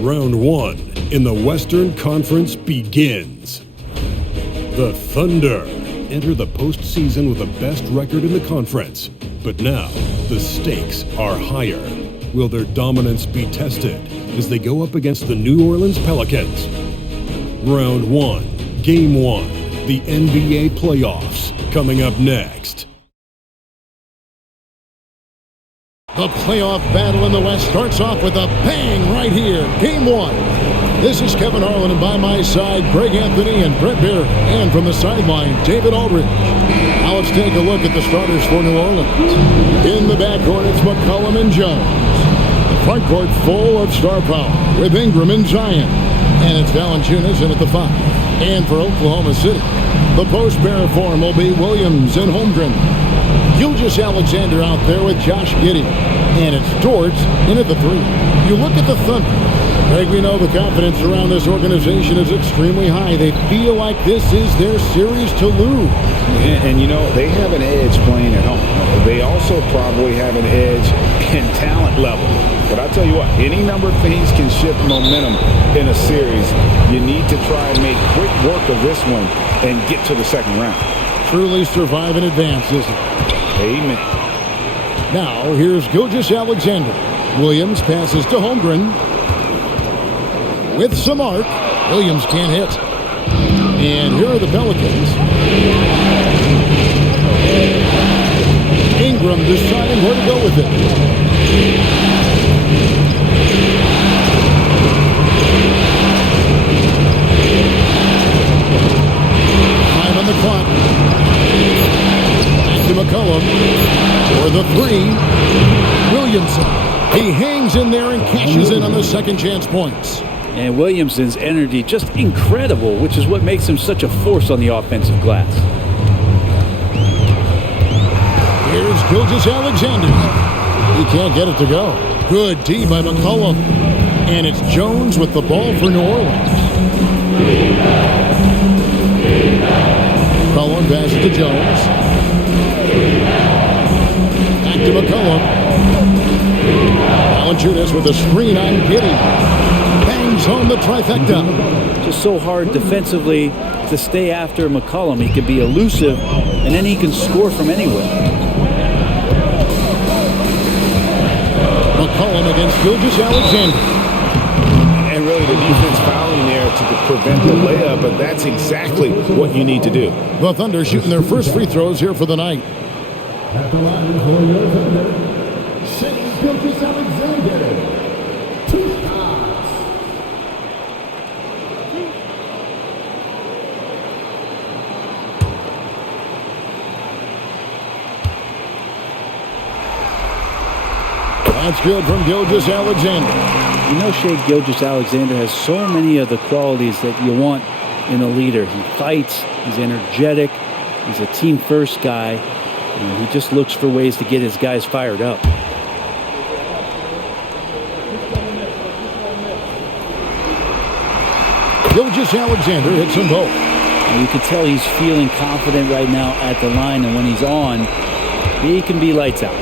Round 1 in the Western Conference begins. The Thunder enter the postseason with the best record in the conference. But now, the stakes are higher. Will their dominance be tested as they go up against the New Orleans Pelicans? Round 1, Game 1, the NBA playoffs, coming up next. The playoff battle in the West starts off with a bang right here. Game 1. This is Kevin Harlan, and by my side, Greg Anthony and Brett Beard. And from the sideline, David Aldridge. Now let's take a look at the starters for New Orleans. In the backcourt, it's McCollum and Jones. The front court full of star power with Ingram and Zion. And it's Valanciunas in at the 5. And for Oklahoma City, the post pair form will be Williams and Holmgren. Gilgeous-Alexander out there with Josh Giddey. And it's Dort in at the 3. You look at the Thunder. Greg, we know the confidence around this organization is extremely high. They feel like this is their series to lose. And you know, they have an edge playing at home. They also probably have an edge in talent level. But I tell you what, any number of things can shift momentum in a series. You need to try and make quick work of this one and get to the second round. Truly survive and advance, isn't it? Amen. Now, here's Gilgeous-Alexander. Williams passes to Holmgren. With some arc, Williams can't hit. And here are the Pelicans. Ingram deciding where to go with it. Time on the clock. Back to McCollum. For the 3, Williamson. He hangs in there and cashes in on the second chance points. And Williamson's energy just incredible, which is what makes him such a force on the offensive glass. Here's Gilgeous-Alexander. He can't get it to go. Good D by McCollum. And it's Jones with the ball for New Orleans. McCollum passes to Jones. Back to McCollum. Valanciunas with a screen on Giddey. Bangs home the trifecta. Just so hard defensively to stay after McCollum. He can be elusive, and then he can score from anywhere. McCollum against Gilgeous-Alexander. And really the defense fouling there to prevent the layup, but that's exactly what you need to do. The Thunder shooting their first free throws here for the night. At the line for your Thunder, Gilgeous-Alexander. 2 shots. That's good from Gilgeous-Alexander. You know, Shea Gilgeous-Alexander has so many of the qualities that you want in a leader. He fights, he's energetic, he's a team-first guy, and he just looks for ways to get his guys fired up. Gilgeous-Alexander hits them both. And you can tell he's feeling confident right now at the line, and when he's on, he can be lights out.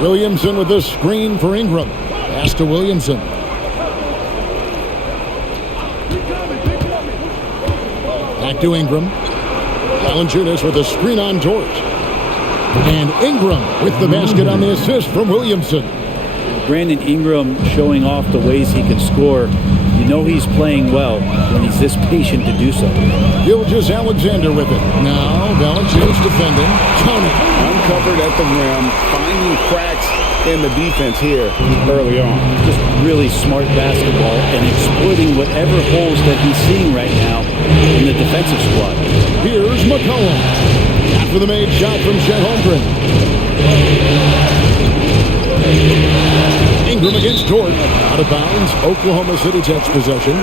Williamson with the screen for Ingram. Pass to Williamson. Back to Ingram. Valanciunas with a screen on Dort. And Ingram with the basket on the assist from Williamson. Brandon Ingram showing off the ways he can score. You know he's playing well when he's this patient to do so. Gilgeous-Alexander with it. Now Valanciunas defending. Counting. Uncovered at the rim, finding cracks in the defense here early on. Just really smart basketball and exploiting whatever holes that he's seeing right now in the defensive squad. Here's McCollum. After the made shot from Chet Holmgren. Ingram against Dort. Out of bounds. Oklahoma City takes possession.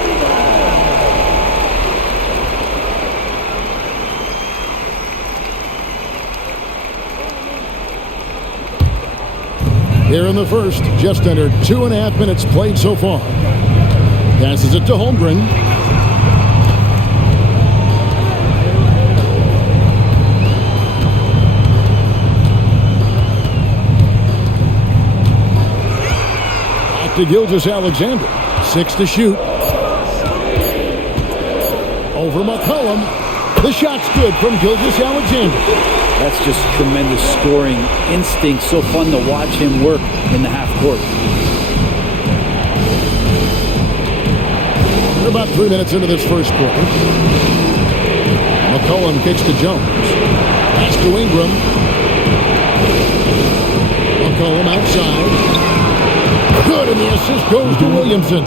Here in the first, just under 2.5 minutes played so far. Passes it to Holmgren. to Gilgeous-Alexander. 6 to shoot. Over McCollum. The shot's good from Gilgeous-Alexander. That's just tremendous scoring instinct. So fun to watch him work in the half court. We're about 3 minutes into this first quarter. McCollum kicks to Jones. Pass to Ingram. McCollum outside. Good, and the assist goes to Williamson.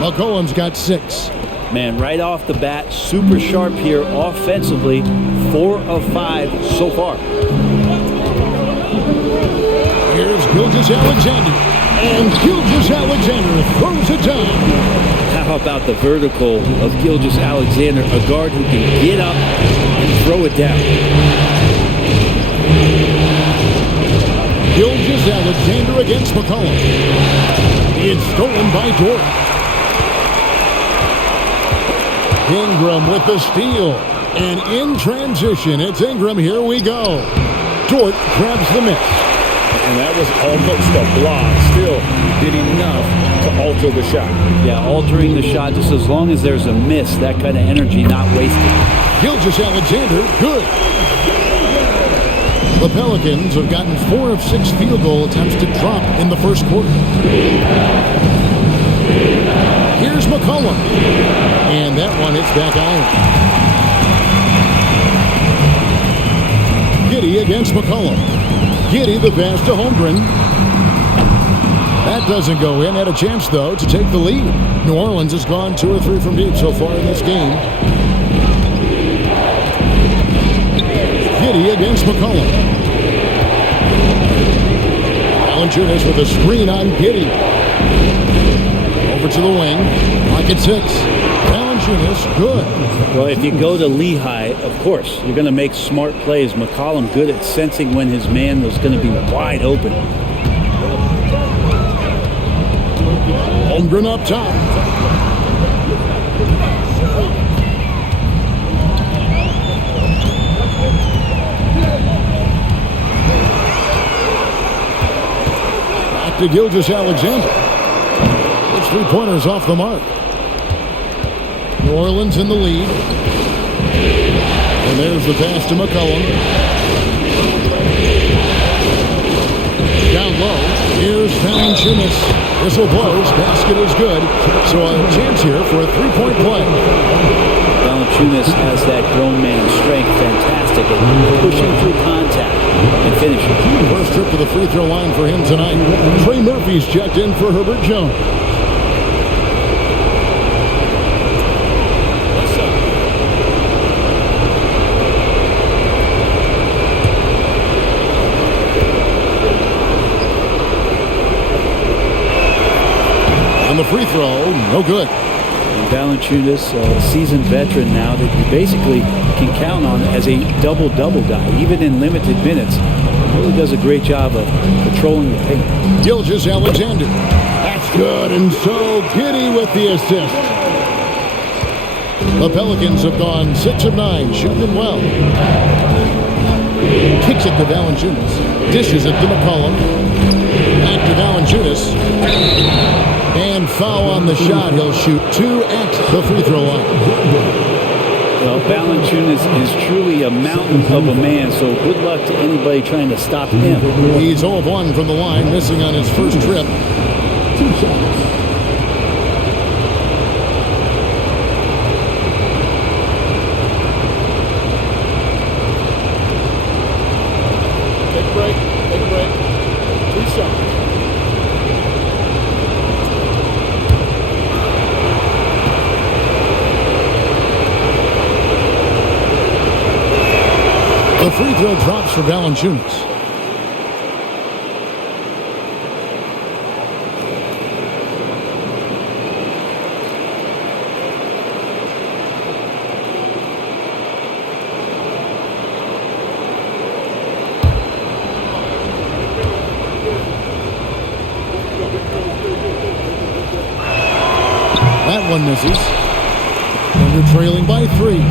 McCollum's got 6. Man, right off the bat, super sharp here offensively. 4 of 5 so far. Here's Gilgeous-Alexander. And Gilgeous-Alexander throws it down. How about the vertical of Gilgeous-Alexander, a guard who can get up and throw it down. Gilgeous-Alexander against McCollum. It's stolen by Dort. Ingram with the steal. And in transition, it's Ingram. Here we go. Dort grabs the miss. And that was almost a block. Still did enough to alter the shot. Yeah, altering the shot just as long as there's a miss. That kind of energy not wasted. Gilgeous-Alexander, good. The Pelicans have gotten 4 of 6 field goal attempts to drop in the first quarter. Here's McCollum. And that one hits back iron. Giddey against McCollum. Giddey the pass to Holmgren. That doesn't go in. Had a chance, though, to take the lead. New Orleans has gone 2 or 3 from deep so far in this game. Giddey against McCollum. Valanciunas with a screen on Giddey. Over to the wing. Lock at 6. Valanciunas, good. Well, if you go to Lehigh, of course, you're going to make smart plays. McCollum good at sensing when his man was going to be wide open. Holmgren up top. Back to Gilgeous-Alexander. It's 3-pointers off the mark. New Orleans in the lead. And there's the pass to McCollum. Down low. Here's Valanciunas. Whistle blows. Basket is good. So a chance here for a 3-point play. Valanciunas has that grown man strength. Fantastic at pushing through contact and finishing. First trip to the free throw line for him tonight. Trey Murphy's checked in for Herbert Jones. On the free throw, no good. And Valanciunas, a seasoned veteran now that you basically can count on as a double-double guy, even in limited minutes. Really does a great job of controlling the paint. Gilgeous-Alexander. That's good, and so Giddey with the assist. The Pelicans have gone 6 of 9, shooting it well. Kicks it to Valanciunas. Dishes it to McCollum. Back to Valanciunas. And foul on the shot. He'll shoot 2 at the free throw line. Well, Valanciunas is truly a mountain of a man, so good luck to anybody trying to stop him. He's 0 of 1 from the line, missing on his first trip. 2 shots. Take a break. 2 shots. The free throw drops for Valanciunas. That one misses. And they're trailing by 3.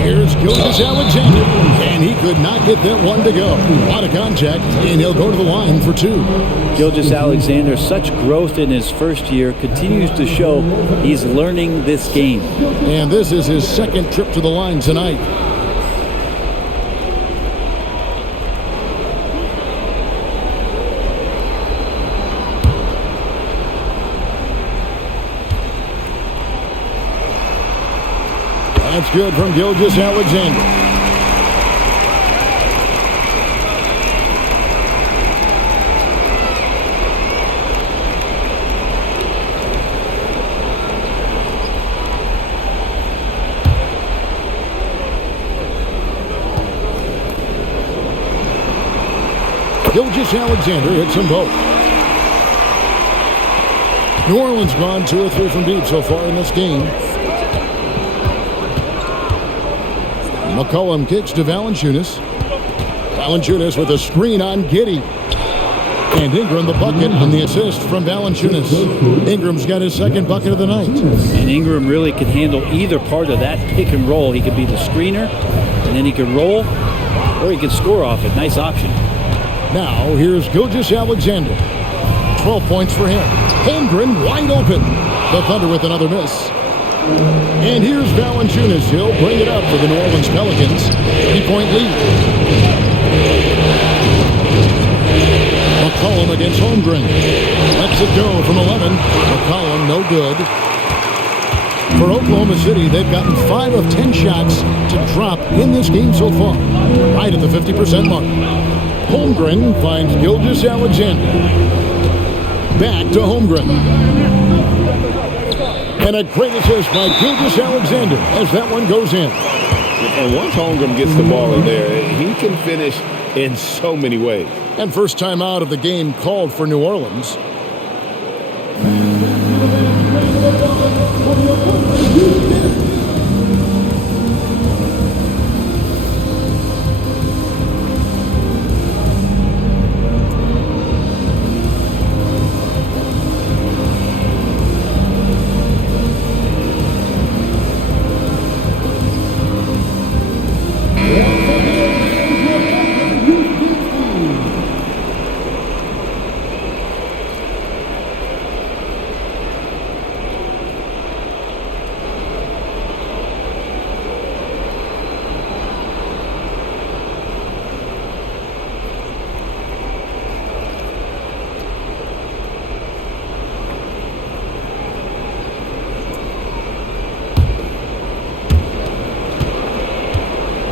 Here's Gilgeous-Alexander, and And he could not get that one to go. A lot of contact, and he'll go to the line for 2. Gilgeous-Alexander, such growth in his first year, continues to show he's learning this game. And this is his second trip to the line tonight. That's good from Gilgeous-Alexander. Gilgeous-Alexander hits them both. New Orleans gone 2 or 3 from deep so far in this game. McCollum kicks to Valanciunas. Valanciunas with a screen on Giddey. And Ingram the bucket and the assist from Valanciunas. Ingram's got his second bucket of the night. And Ingram really can handle either part of that pick and roll. He could be the screener, and then he could roll, or he could score off it. Nice option. Now here's Gilgeous-Alexander. 12 points for him. Holmgren wide open. The Thunder with another miss. And here's Valanciunas. He'll bring it up for the New Orleans Pelicans. 3-point lead. McCollum against Holmgren. Lets it go from 11. McCollum no good. For Oklahoma City, they've gotten 5 of 10 shots to drop in this game so far. Right at the 50% mark. Holmgren finds Gilgeous-Alexander. Back to Holmgren. And a great assist by Gilgeous-Alexander as that one goes in. And once Holmgren gets the ball in there, he can finish in so many ways. And first time out of the game called for New Orleans.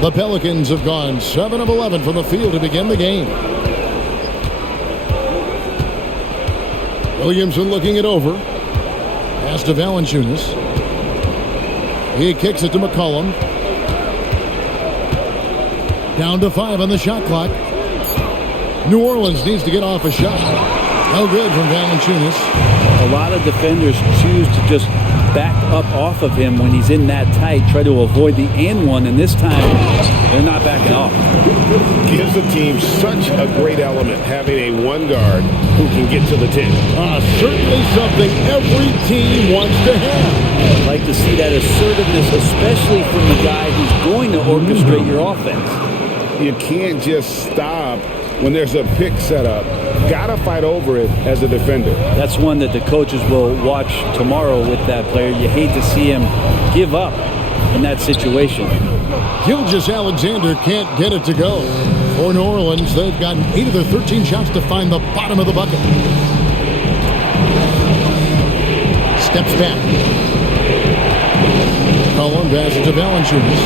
The Pelicans have gone 7 of 11 from the field to begin the game. Williamson looking it over. Pass to Valanciunas. He kicks it to McCollum. Down to 5 on the shot clock. New Orleans needs to get off a shot. No good from Valanciunas. A lot of defenders choose to just back up off of him when he's in that tight, try to avoid the and one, and this time they're not backing off. Gives the team such a great element having a one guard who can get to the 10. Certainly something every team wants to have. I'd like to see that assertiveness, especially from the guy who's going to orchestrate your offense. You can't just stop when there's a pick set up. Gotta fight over it as a defender. That's one that the coaches will watch tomorrow with that player. You hate to see him give up in that situation. Gilgeous-Alexander can't get it to go. For New Orleans, they've gotten 8 of their 13 shots to find the bottom of the bucket. Steps back. Collin passes to Valanciunas.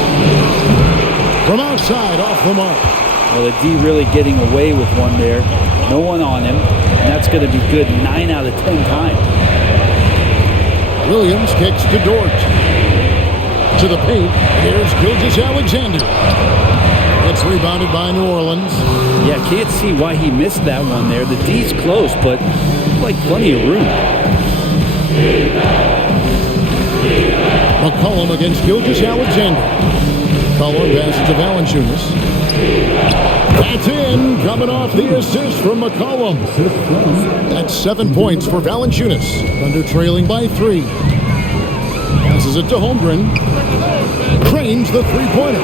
From outside, off the mark. Well, the D really getting away with one there. No one on him, and that's going to be good 9 out of 10 times. Williams kicks to Dort. To the paint, here's Gilgeous-Alexander. It's rebounded by New Orleans. Yeah, can't see why he missed that one there. The D's close, but like plenty of room. McCollum against Gilgeous-Alexander. McCollum passes to Valanciunas. That's in, coming off the assist from McCollum. That's 7 points for Valanciunas. Thunder trailing by 3. Passes it to Holmgren. Craig drains the three-pointer.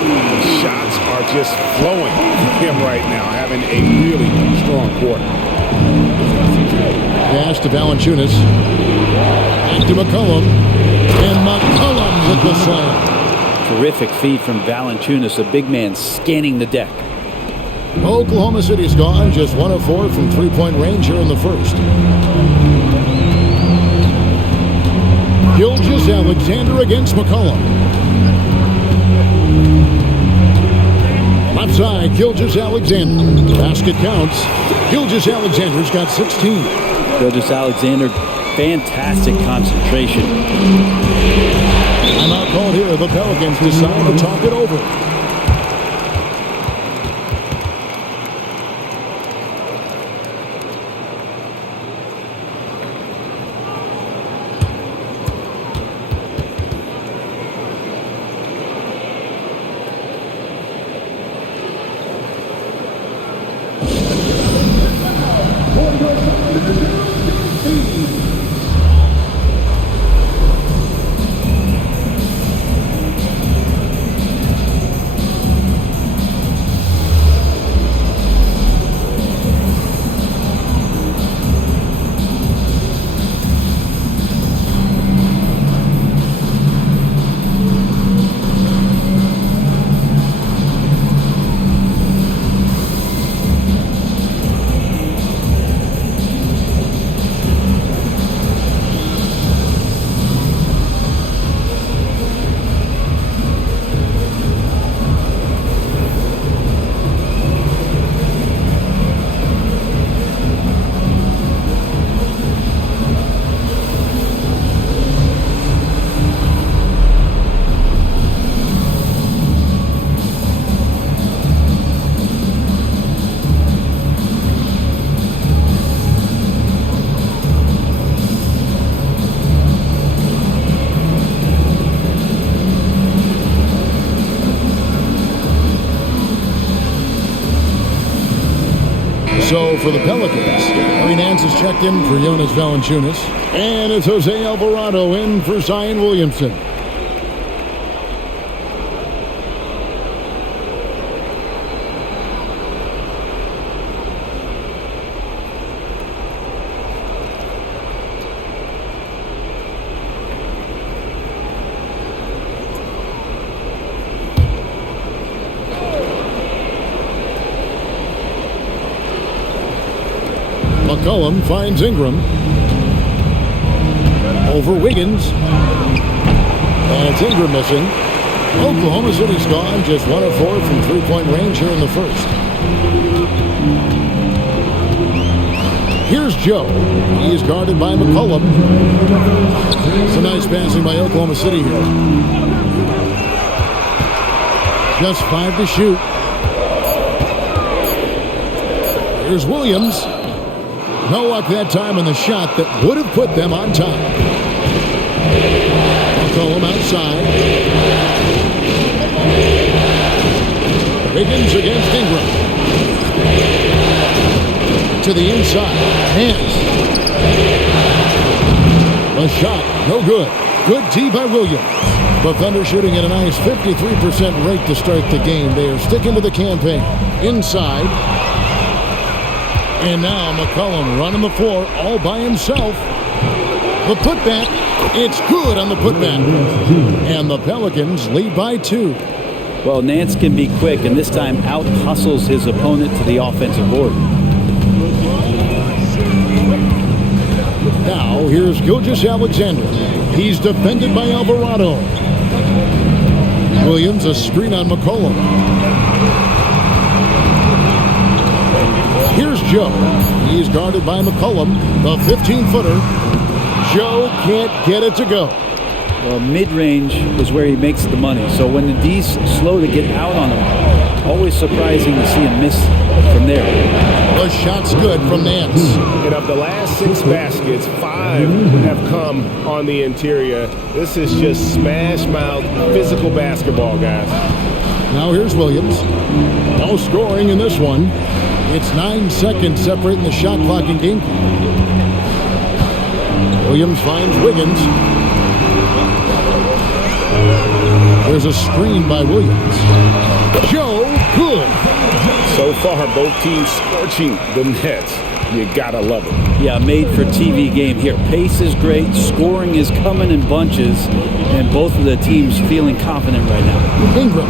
Shots are just flowing for him right now, having a really strong quarter. Pass to Valanciunas. Back to McCollum. And McCollum with the slam. Terrific feed from Valanciunas, a big man scanning the deck. Oklahoma City's gone just 1 of 4 from three-point range here in the first. Gilgeous-Alexander against McCollum. Left side, Gilgeous-Alexander. Basket counts. Gilgeous-Alexander's got 16. Gilgeous-Alexander, fantastic concentration. Timeout called here. The Pelicans decide to talk it over. So for the Pelicans, Larry Nance has checked in for Jonas Valanciunas. And it's Jose Alvarado in for Zion Williamson. McCollum finds Ingram. Over Wiggins. And it's Ingram missing. Oklahoma City's gone just 1 of 4 from three-point range here in the first. Here's Joe. He is guarded by McCollum. It's a nice passing by Oklahoma City here. Just 5 to shoot. Here's Williams. No luck that time on the shot that would have put them on top. McCollum outside. Wiggins against Ingram. To the inside. Hands. A shot. No good. Good D by Williams. The Thunder shooting at a nice 53% rate to start the game. They are sticking to the campaign. Inside. And now McCollum running the floor all by himself. The putback. It's good on the putback. And the Pelicans lead by 2. Well, Nance can be quick, and this time out-hustles his opponent to the offensive board. Now, here's Gilgeous-Alexander. He's defended by Alvarado. Williams, a screen on McCollum. Here's Joe. He's guarded by McCollum, the 15-footer. Joe can't get it to go. Well, mid-range is where he makes the money. So when the D's slow to get out on him, always surprising to see him miss from there. The shot's good from Nance. And of the last 6 baskets, 5 have come on the interior. This is just smash-mouth physical basketball, guys. Now here's Williams. No scoring in this one. It's 9 seconds separating the shot clock and game clock. Williams finds Wiggins. There's a screen by Williams. Joe, good. So far, both teams scorching the nets. You gotta love it. Yeah, made for TV game here. Pace is great, scoring is coming in bunches, and both of the teams feeling confident right now. Ingram.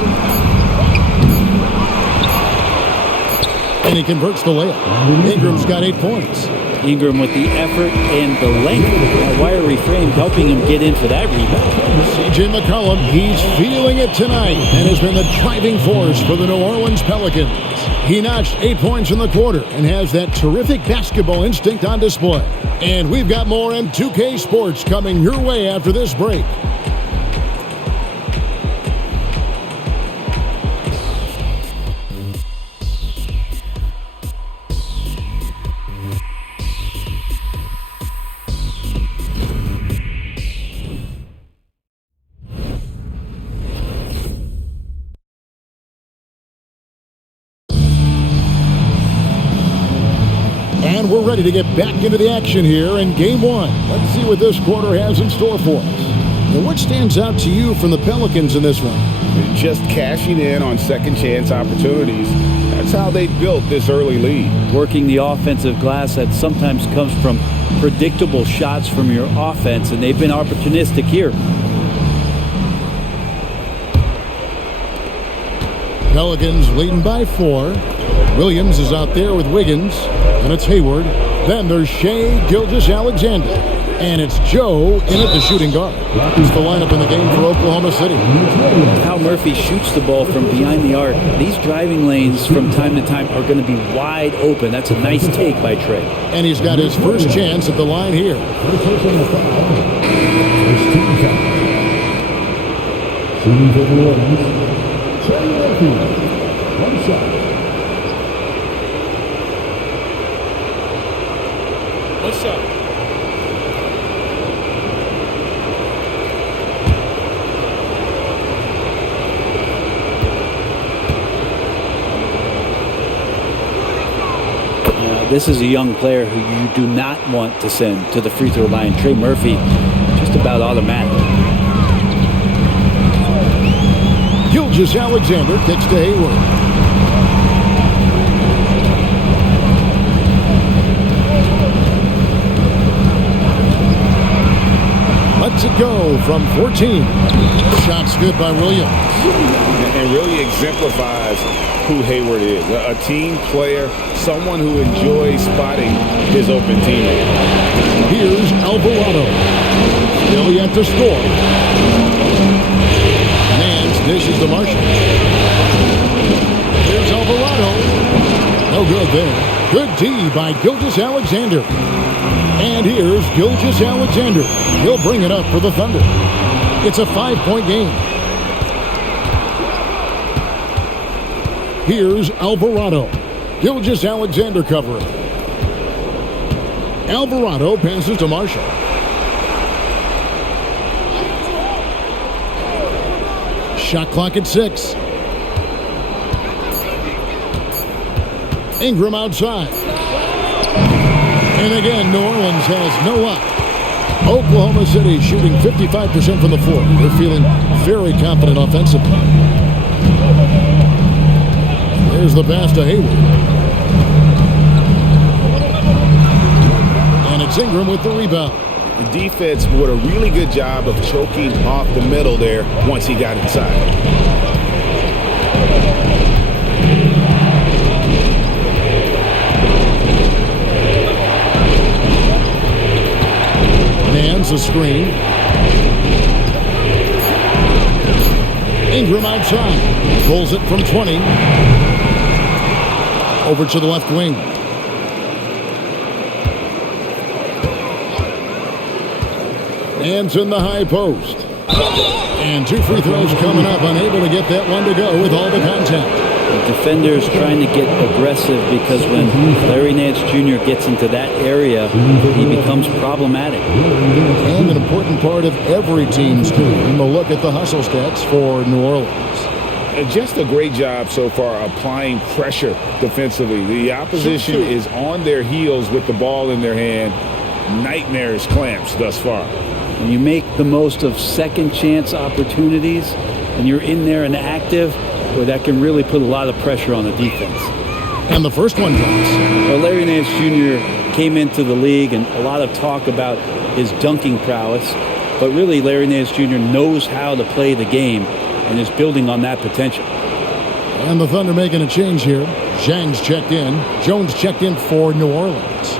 And he converts the layup. Ingram's got 8 points. Ingram with the effort and the length of that wiry frame helping him get in for that rebound. C.J. McCollum, he's feeling it tonight and has been the driving force for the New Orleans Pelicans. He notched 8 points in the quarter and has that terrific basketball instinct on display. And we've got more M2K Sports coming your way after this break. And we're ready to get back into the action here in Game 1. Let's see what this quarter has in store for us. And what stands out to you from the Pelicans in this one? Just cashing in on second chance opportunities. That's how they built this early lead. Working the offensive glass that sometimes comes from predictable shots from your offense, and they've been opportunistic here. Pelicans leading by 4. Williams is out there with Wiggins, and it's Hayward. Then there's Shai Gilgeous-Alexander, and it's Joe in at the shooting guard. It's the lineup in the game for Oklahoma City. How Murphy shoots the ball from behind the arc. These driving lanes from time to time are going to be wide open. That's a nice take by Trey. And he's got his first chance at the line here. Shooting for New Orleans, Trey Murphy. One shot. What's up? This is a young player who you do not want to send to the free throw line. Trey Murphy, just about automatic. Gilgeous-Alexander kicks to Hayward. Lets it go from 14. Shots good by Williams. And really exemplifies who Hayward is. A team player, someone who enjoys spotting his open teammate. Here's Alvarado. Still yet to score. Nance dishes to Marshall. Here's Alvarado. No good there. Good D by Gilgeous-Alexander. And here's Gilgeous-Alexander. He'll bring it up for the Thunder. It's a 5-point game. Here's Alvarado. Gilgeous-Alexander covering. Alvarado passes to Marshall. Shot clock at 6. Ingram outside. And again, New Orleans has no luck. Oklahoma City shooting 55% from the floor. They're feeling very confident offensively. There's the pass to Hayward. And it's Ingram with the rebound. The defense did a really good job of choking off the middle there once he got inside. Nance a screen. Ingram outside. Pulls it from 20. Over to the left wing. Nance in the high post. And 2 free throws coming up. Unable to get that one to go with all the contact. The defender's trying to get aggressive because when Larry Nance Jr. gets into that area, he becomes problematic. And an important part of every team's game. A look at the hustle stats for New Orleans. Just a great job so far applying pressure defensively. The opposition is on their heels with the ball in their hand. Nightmarish clamps thus far. When you make the most of second chance opportunities, and you're in there and active, boy, that can really put a lot of pressure on the defense. And the first one drops. Well, Larry Nance Jr. came into the league, and a lot of talk about his dunking prowess. But really, Larry Nance Jr. knows how to play the game and is building on that potential. And the Thunder making a change here. Zhang's checked in. Jones checked in for New Orleans.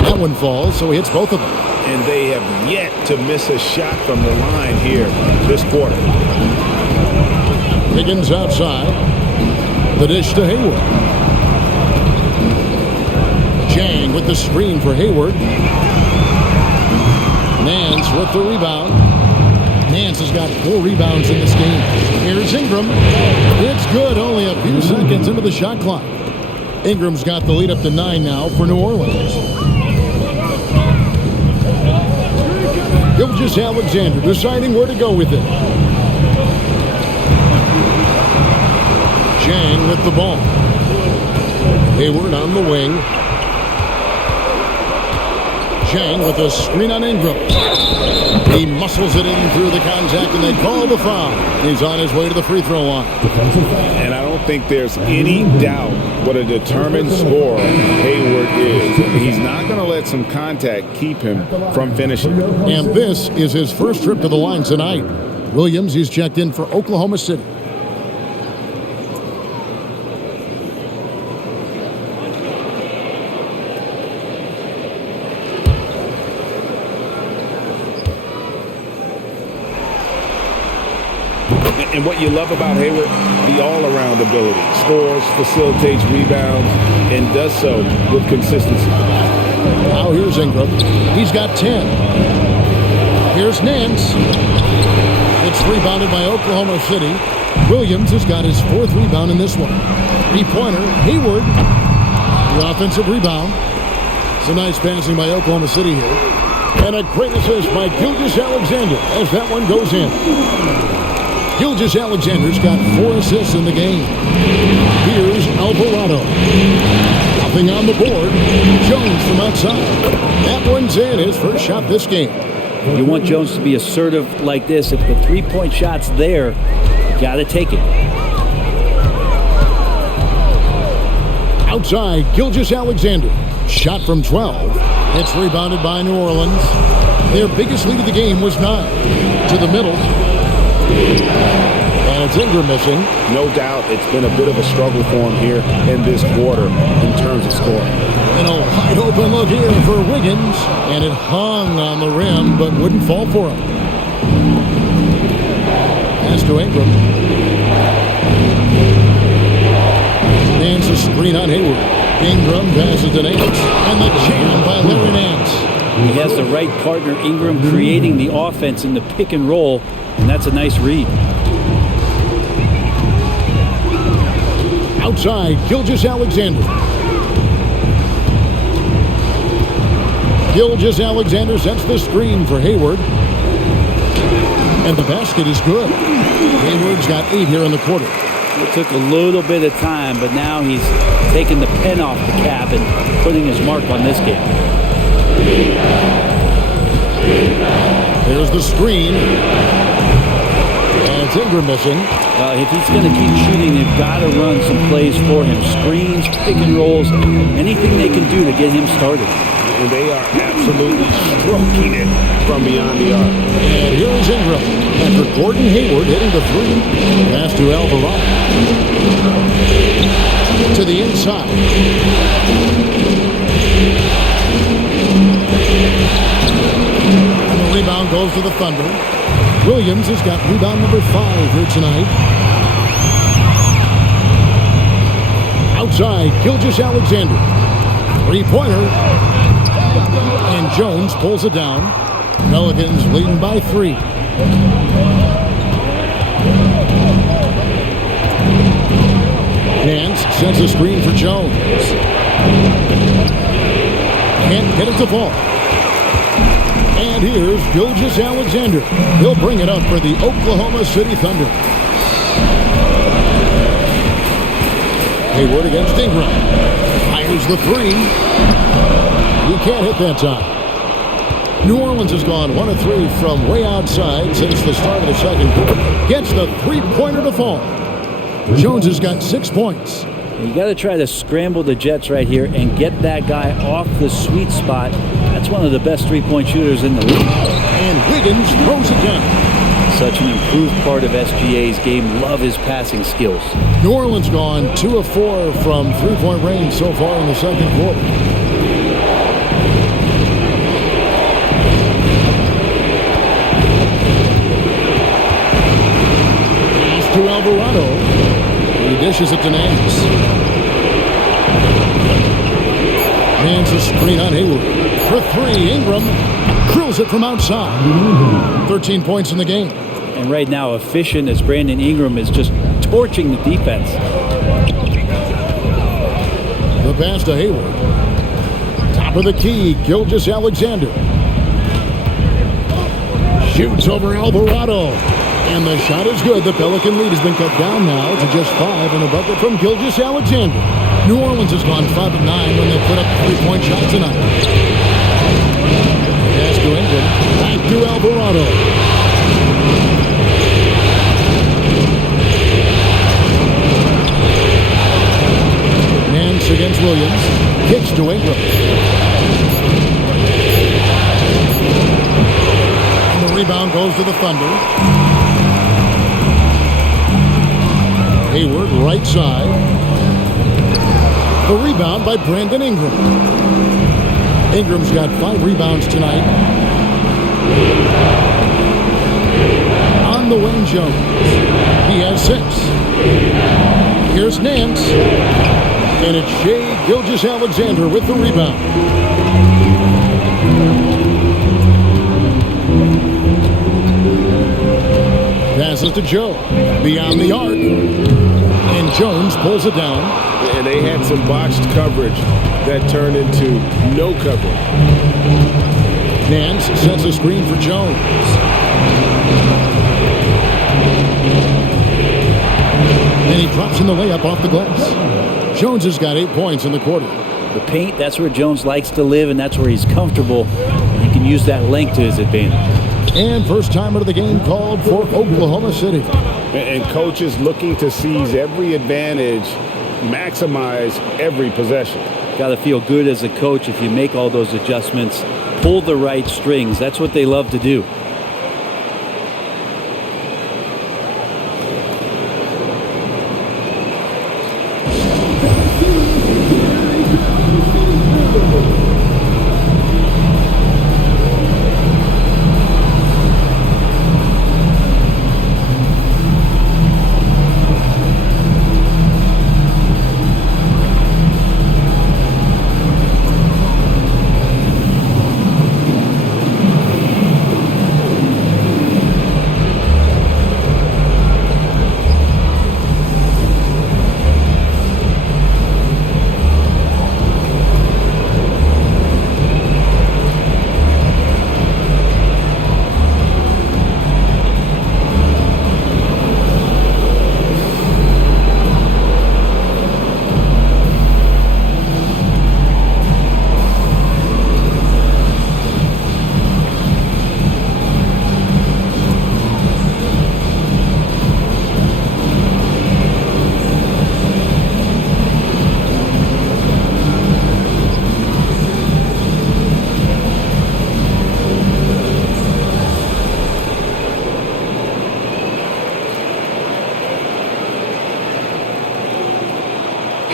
That one falls, so he hits both of them. And they have yet to miss a shot from the line here this quarter. Higgins outside. The dish to Hayward. Zhang with the screen for Hayward. Nance with the rebound. Nance has got 4 rebounds in this game. Here's Ingram. It's good, only a few seconds into the shot clock. Ingram's got the lead up to 9 now for New Orleans. Gilgeous-Alexander deciding where to go with it. Zhang with the ball. Hayward on the wing. Zhang with a screen on Ingram. He muscles it in through the contact, and they call the foul. He's on his way to the free throw line. And I don't think there's any doubt what a determined scorer Hayward is. He's not going to let some contact keep him from finishing. And this is his first trip to the line tonight. Williams, he's checked in for Oklahoma City. And what you love about Hayward, the all-around ability. Scores, facilitates, rebounds, and does so with consistency. Now here's Ingram. He's got 10. Here's Nance. It's rebounded by Oklahoma City. Williams has got his 4th rebound in this one. 3-pointer, Hayward. The offensive rebound. It's a nice passing by Oklahoma City here. And a great assist by Gilgeous-Alexander as that one goes in. Gilgeous-Alexander's got 4 assists in the game. Here's Alvarado. Nothing on the board. Jones from outside. That one's in, his first shot this game. You want Jones to be assertive like this. If the 3-point shot's there, you got to take it. Outside, Gilgeous-Alexander. Shot from 12. It's rebounded by New Orleans. Their biggest lead of the game was 9. To the middle. And it's Ingram missing. No doubt it's been a bit of a struggle for him here in this quarter in terms of scoring. And a wide open look here for Wiggins. And it hung on the rim but wouldn't fall for him. Pass to Ingram. Nance a screen on Hayward. Ingram passes to Nance. And the jam by Larry Nance. He has the right partner, Ingram, creating the offense in the pick and roll. And that's a nice read. Outside, Gilgeous-Alexander. Gilgeous-Alexander sets the screen for Hayward. And the basket is good. Hayward's got 8 here in the quarter. It took a little bit of time, but now he's taking the pen off the cap and putting his mark on this game. There's the screen. And it's Ingram missing. If he's going to keep shooting, they've got to run some plays for him. Screens, pick and rolls, anything they can do to get him started. And they are absolutely stroking it from beyond the arc. And here's Ingram. After Gordon Hayward hitting the 3. Pass to Alvarado. To the inside. And the rebound goes to the Thunder. Williams has got rebound number 5 here tonight. Outside, Gilgeous-Alexander. 3-pointer. And Jones pulls it down. Pelicans leading by 3. Nance sends a screen for Jones. Can't get it to fall. And here's Gilgeous-Alexander. He'll bring it up for the Oklahoma City Thunder. Hayward against Ingram. Fires the three. He can't hit that time. New Orleans has gone 1 of 3 from way outside since the start of the second quarter. Gets the three-pointer to fall. Jones has got 6 points. You got to try to scramble the Jets right here and get that guy off the sweet spot. That's one of the best three-point shooters in the league. And Wiggins throws it down. Such an improved part of SGA's game. Love his passing skills. New Orleans gone 2 of 4 from three-point range so far in the second quarter. Pass to Alvarado. He dishes it to Nance. Nance a screen on Hayward. For three, Ingram drills it from outside. 13 points in the game. And right now, efficient as Brandon Ingram is just torching the defense. The pass to Hayward. Top of the key, Gilgeous-Alexander. Shoots over Alvarado. And the shot is good. The Pelican lead has been cut down now to just 5 on the bucket from Gilgeous-Alexander. New Orleans has gone 5 of 9 when they put up a three-point shot tonight. Pass to Ingram. Back to Alvarado. Nance against Williams. Kicks to Ingram. And the rebound goes to the Thunder. Hayward, right side. The rebound by Brandon Ingram. Ingram's got 5 rebounds tonight. On the wing, Jones. He has 6. Here's Nance. And it's Shai Gilgeous-Alexander with the rebound. Passes to Joe. Beyond the arc. And Jones pulls it down. And they had some botched coverage that turned into no coverage. Nance sets a screen for Jones. And he drops in the layup off the glass. Jones has got 8 points in the quarter. The paint, that's where Jones likes to live, and that's where he's comfortable. He can use that length to his advantage. And first timer of the game called for Oklahoma City. And coaches looking to seize every advantage, maximize every possession. Got to feel good as a coach if you make all those adjustments, pull the right strings. That's what they love to do.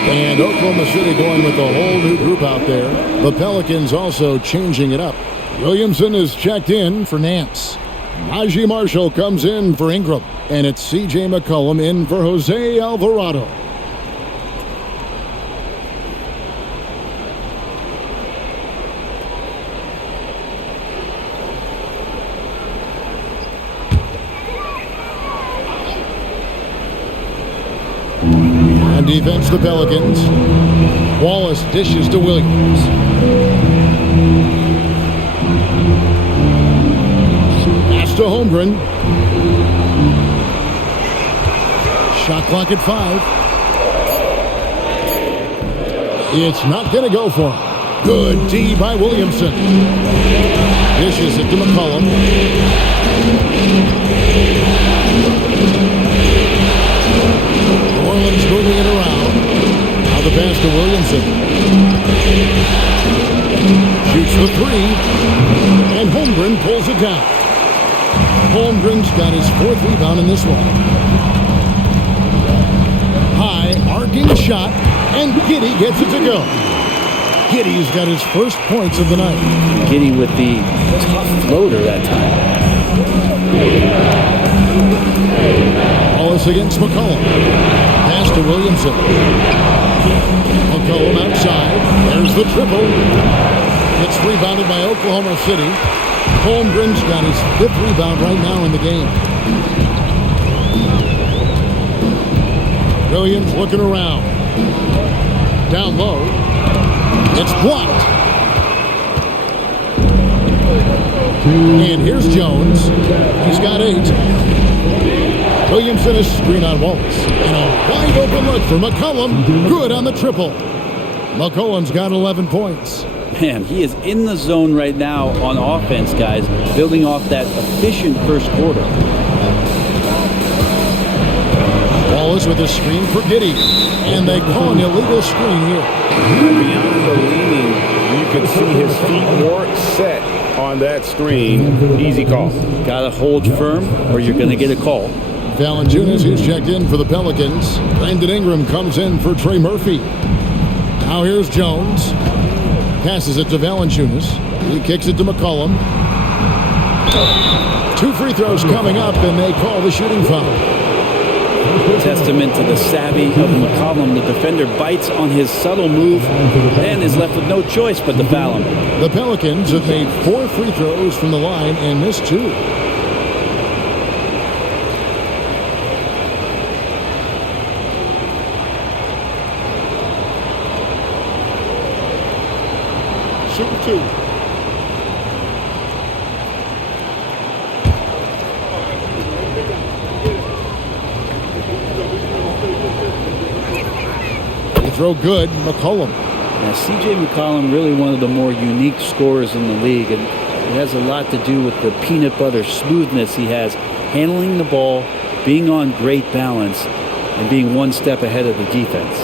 And Oklahoma City going with a whole new group out there. The Pelicans also changing it up. Williamson is checked in for Nance. Najee Marshall comes in for Ingram. And it's C.J. McCollum in for Jose Alvarado. On defense, the Pelicans. Wallace dishes to Williams. Pass to Holmgren. Shot clock at 5. It's not going to go for him. Good D by Williamson. Dishes it to McCollum. New Orleans moving it around. Now the pass to Williamson. Shoots the three. And Holmgren pulls it down. Holmgren's got his 4th rebound in this one. High, arcing shot, and Giddey gets it to go. Giddey's got his first points of the night. Giddey with the tough floater that time. Wallace against McCollum. Pass to Williamson. McCollum outside. There's the triple. It's rebounded by Oklahoma City. Holmgren's got his 5th rebound right now in the game. Williams looking around. Down low. It's blocked. And here's Jones. He's got 8. Williamson is screen on Wallace. And a wide open look for McCollum. Good on the triple. McCollum's got 11 points. Man, he is in the zone right now on offense, guys, building off that efficient first quarter. Wallace with a screen for Giddey. And they call an illegal screen here. Beyond the leaning, you can see his feet weren't set on that screen. Easy call. Got to hold firm or you're going to get a call. Valanciunas, who's checked in for the Pelicans. Brandon Ingram comes in for Trey Murphy. Now here's Jones. Passes it to Valanciunas. He kicks it to McCollum. 2 free throws coming up, and they call the shooting foul. Testament to the savvy of McCollum. The defender bites on his subtle move and is left with no choice but to foul him. The Pelicans have made 4 free throws from the line and missed 2. Shooting 2. Throw good, McCollum. Now, C.J. McCollum, really one of the more unique scorers in the league, and it has a lot to do with the peanut butter smoothness he has, handling the ball, being on great balance, and being one step ahead of the defense.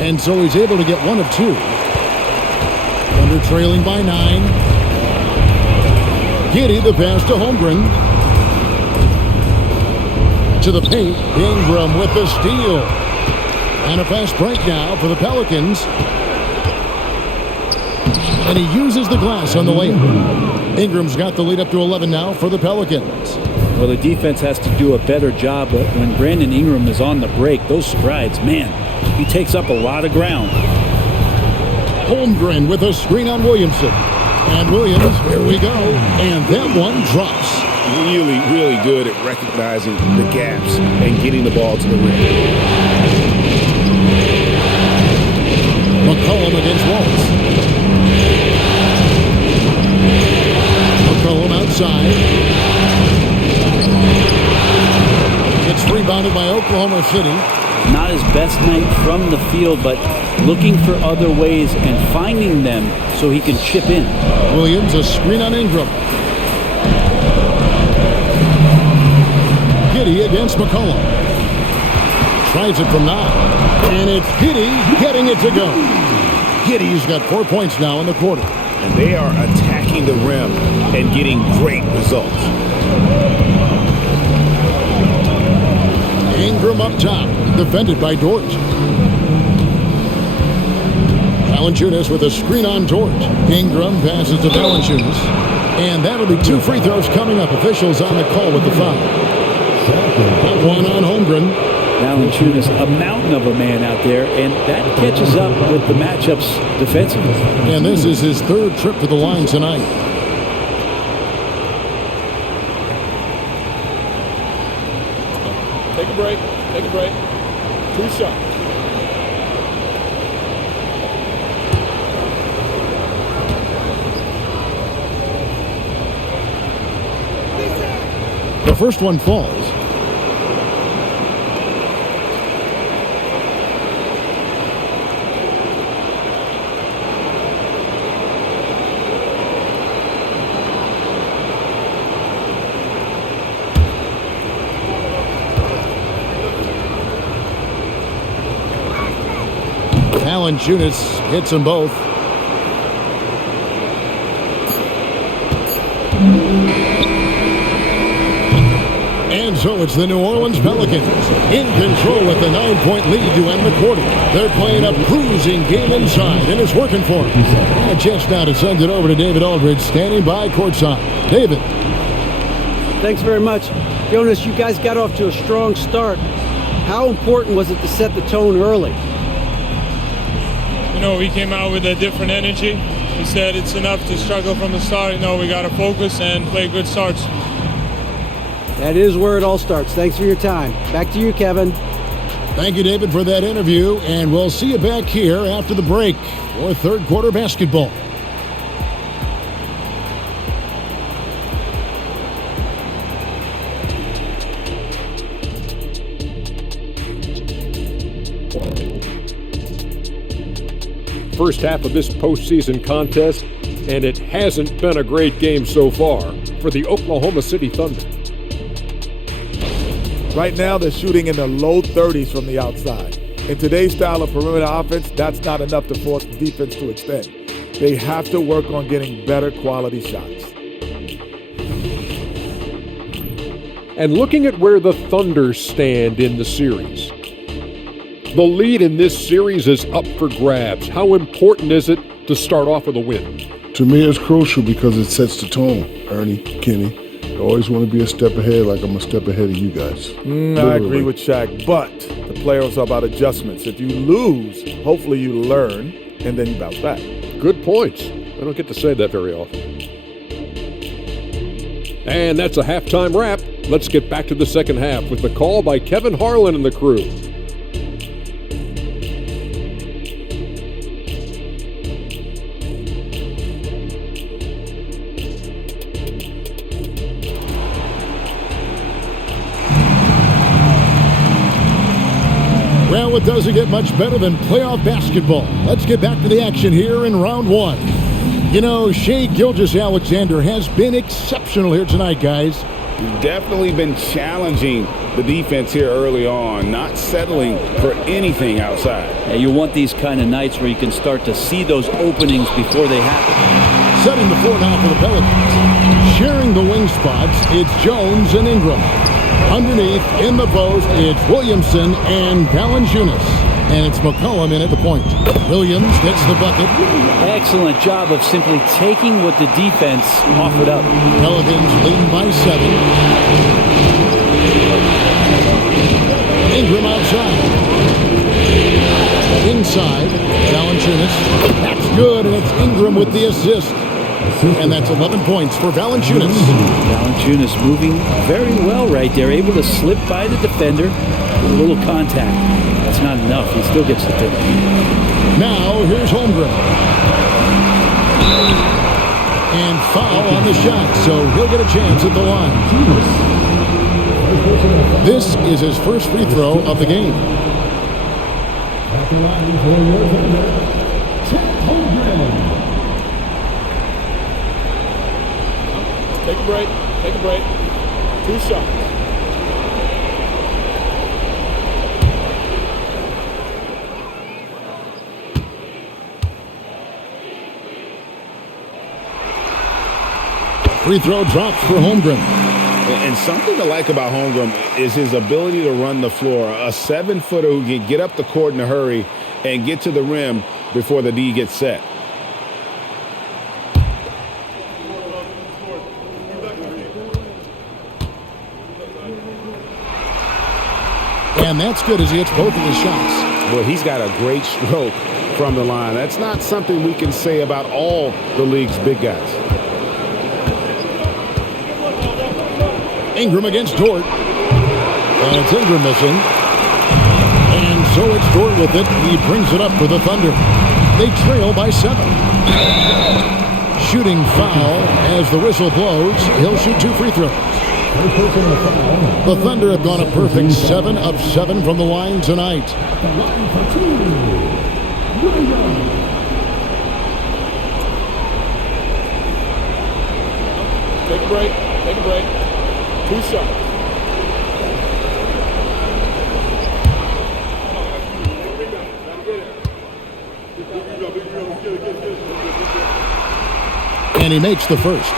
And so he's able to get 1 of 2. Thunder trailing by 9. Giddey, the pass to Holmgren. To the paint. Ingram with the steal. And a fast break now for the Pelicans. And he uses the glass on the layup. Ingram's got the lead up to 11 now for the Pelicans. Well, the defense has to do a better job, but when Brandon Ingram is on the break, those strides, man, he takes up a lot of ground. Holmgren with a screen on Williamson. And Williams, here we go. And that one drops. Really, really good at recognizing the gaps and getting the ball to the rim. McCollum against Wallace. McCollum outside. It's rebounded by Oklahoma City. Not his best night from the field, but looking for other ways and finding them so he can chip in. Williams, a screen on Ingram. Giddey against McCollum. Tries it from now. And it's Giddey getting it to go. Giddey's got 4 points now in the quarter. And they are attacking the rim and getting great results. Ingram up top, defended by Dort. Valanciunas with a screen on Dort. Ingram passes to Valanciunas. And that'll be 2 free throws coming up. Officials on the call with the foul. That one on Holmgren. Valanciunas, a mountain of a man out there, and that catches up with the matchups defensively. And this is his 3rd trip to the line tonight. Take a break. Take a break. 2 shots. first one falls. Valanciunas hits them both. And so it's the New Orleans Pelicans in control with a 9-point lead to end the quarter. They're playing a cruising game inside, and it's working for them. And a chance now to send it over to David Aldridge, standing by courtside. David. Thanks very much. Jonas, you guys got off to a strong start. How important was it to set the tone early? You know, we came out with a different energy. We said it's enough to struggle from the start. You know, we got to focus and play good starts. That is where it all starts. Thanks for your time. Back to you, Kevin. Thank you, David, for that interview, and we'll see you back here after the break for third quarter basketball. First half of this postseason contest, and it hasn't been a great game so far for the Oklahoma City Thunder. Right now, they're shooting in the low 30s from the outside. In today's style of perimeter offense, that's not enough to force the defense to extend. They have to work on getting better quality shots. And looking at where the Thunder stand in the series, the lead in this series is up for grabs. How important is it to start off with a win? To me, it's crucial because it sets the tone, Ernie, Kenny. I always want to be a step ahead, like I'm a step ahead of you guys. I agree with Shaq, but the playoffs are about adjustments. If you lose, hopefully you learn, and then you bounce back. Good points. I don't get to say that very often. And that's a halftime wrap. Let's get back to the second half with the call by Kevin Harlan and the crew. Well, it doesn't get much better than playoff basketball. Let's get back to the action here in round one. You know, Shai Gilgeous-Alexander has been exceptional here tonight, guys. He's definitely been challenging the defense here early on, not settling for anything outside. Yeah, you want these kind of nights where you can start to see those openings before they happen. Setting the floor now for the Pelicans. Sharing the wing spots, it's Jones and Ingram. Underneath, in the post, it's Williamson and Valanciunas. And it's McCollum in at the point. Williams gets the bucket. Excellent job of simply taking what the defense offered up. Pelicans leading by 7. Ingram outside. Inside, Valanciunas. That's good, and it's Ingram with the assist. And that's 11 points for Valanciunas. Valanciunas moving very well right there, able to slip by the defender with a little contact. That's not enough. He still gets the pick. Now, here's Holmgren. And foul on the shot, so he'll get a chance at the line. This is his first free throw of the game. At the line for your Thunder, Chet Holmgren. Take a break. Take a break. 2 shots. Free throw dropped for Holmgren. And something to like about Holmgren is his ability to run the floor. A 7-footer who can get up the court in a hurry and get to the rim before the D gets set. And that's good as he hits both of his shots. Well, he's got a great stroke from the line. That's not something we can say about all the league's big guys. Ingram against Dort. And it's Ingram missing. And so it's Dort with it. He brings it up for the Thunder. They trail by 7. Shooting foul as the whistle blows. He'll shoot 2 free throws. The Thunder have gone a perfect 7 of 7 from the line tonight. Take a break. Take a break. 2 shots. And he makes the first.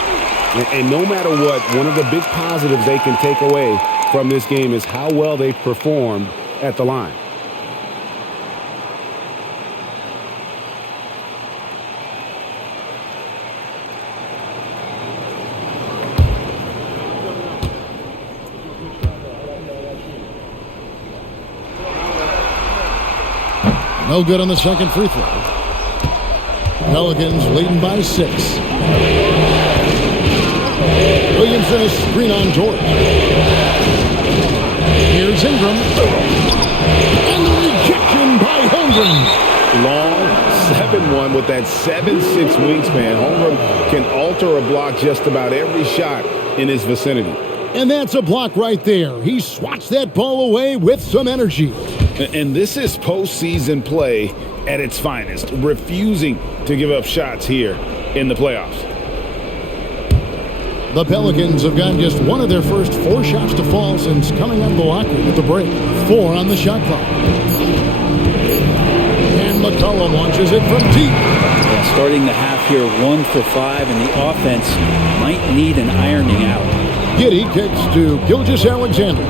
And no matter what, one of the big positives they can take away from this game is how well they performed at the line. No good on the second free throw. Pelicans leading by 6. Williamson, a screen on George. Here's Ingram. And the rejection by Holmgren. Long 7-1 with that 7'6" wingspan. Holmgren can alter a block just about every shot in his vicinity. And that's a block right there. He swats that ball away with some energy. And this is postseason play at its finest, refusing to give up shots here in the playoffs. The Pelicans have gotten just one of their first 4 shots to fall since coming out of the locker room at the break. 4 on the shot clock. And McCollum launches it from deep. Yeah, starting the half here 1 for 5, and the offense might need an ironing out. Giddey kicks to Gilgeous-Alexander.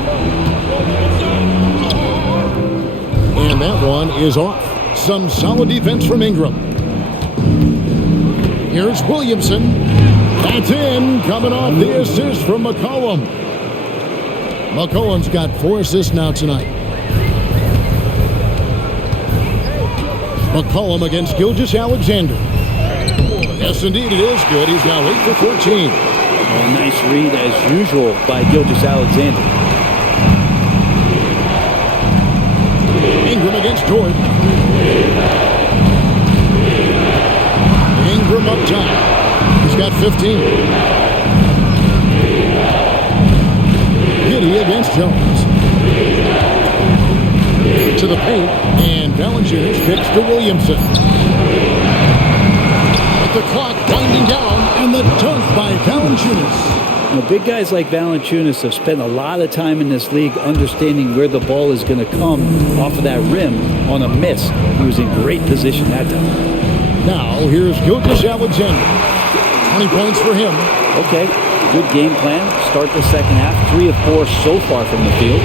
And that one is off. Some solid defense from Ingram. Here's Williamson. That's in. Coming off the assist from McCollum. McCollum's got 4 assists now tonight. McCollum against Gilgeous-Alexander. Yes, indeed, it is good. He's now 8 for 14. A nice read, as usual, by Gilgeous-Alexander. Ingram against George. Ingram up top. He's got 15. Giddey against Jones. To the paint, and Valanciunas kicks to Williamson. With the clock winding down, and the dunk by Valanciunas. You know, big guys like Valanciunas have spent a lot of time in this league understanding where the ball is going to come off of that rim on a miss. He was in great position that time. Now, here's Gilgeous-Alexander. 20 points for him. Okay, good game plan. Start the second half. 3 of 4 so far from the field.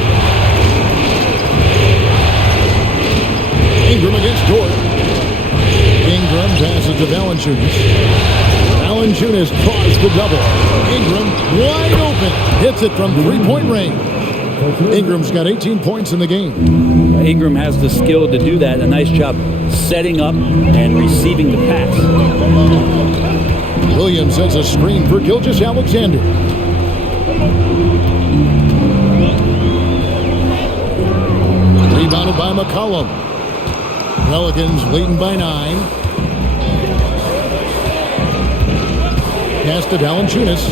Ingram against George. Ingram passes to Valanciunas. Valanciunas draws the double. Ingram wide open. Hits it from 3-point range. Ingram's got 18 points in the game. Ingram has the skill to do that. A nice job setting up and receiving the pass. Williams sets a screen for Gilgeous-Alexander. Rebounded by McCollum. Pelicans leading by 9. Pass to Valanciunas.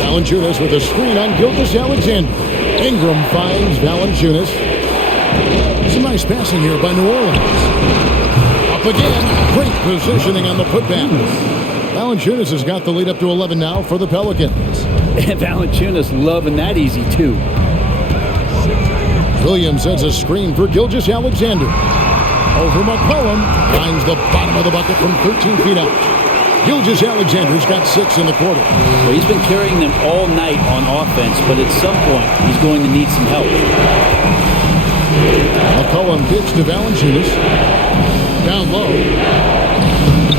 Valanciunas with a screen on Gilgeous-Alexander. Ingram finds Valanciunas. Some nice passing here by New Orleans. Up again. Great positioning on the putback. Valanciunas has got the lead up to 11 now for the Pelicans. And Valanciunas loving that easy, too. Williams sets a screen for Gilgeous-Alexander. Over McCollum. Finds the bottom of the bucket from 13 feet out. Gilgeous-Alexander's got 6 in the quarter. Well, he's been carrying them all night on offense, but at some point, he's going to need some help. McCollum kicks to Valanciunas. Down low.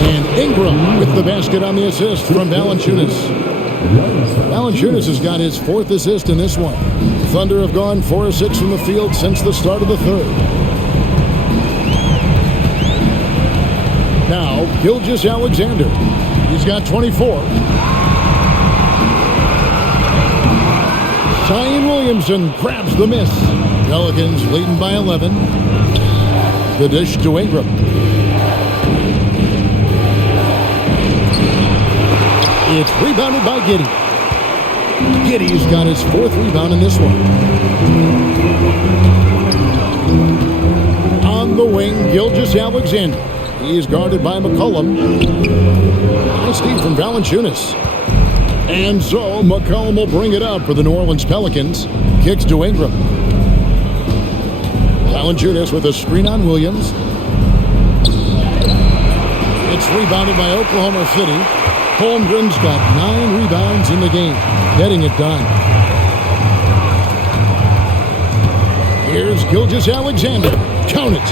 And Ingram with the basket on the assist from Valanciunas. Valanciunas has got his 4th assist in this one. Thunder have gone 4 of 6 from the field since the start of the third. Now, Gilgeous-Alexander. He's got 24. Zion Williamson grabs the miss. Pelicans leading by 11. The dish to Ingram. It's rebounded by Giddey. Giddey's got his 4th rebound in this one. On the wing, Gilgeous-Alexander. He's guarded by McCollum. Nice steal from Valanciunas. And so McCollum will bring it up for the New Orleans Pelicans. Kicks to Ingram. Valanciunas with a screen on Williams. It's rebounded by Oklahoma City. Holmgren's got 9 rebounds in the game, getting it done. Here's Gilgeous-Alexander. Count it.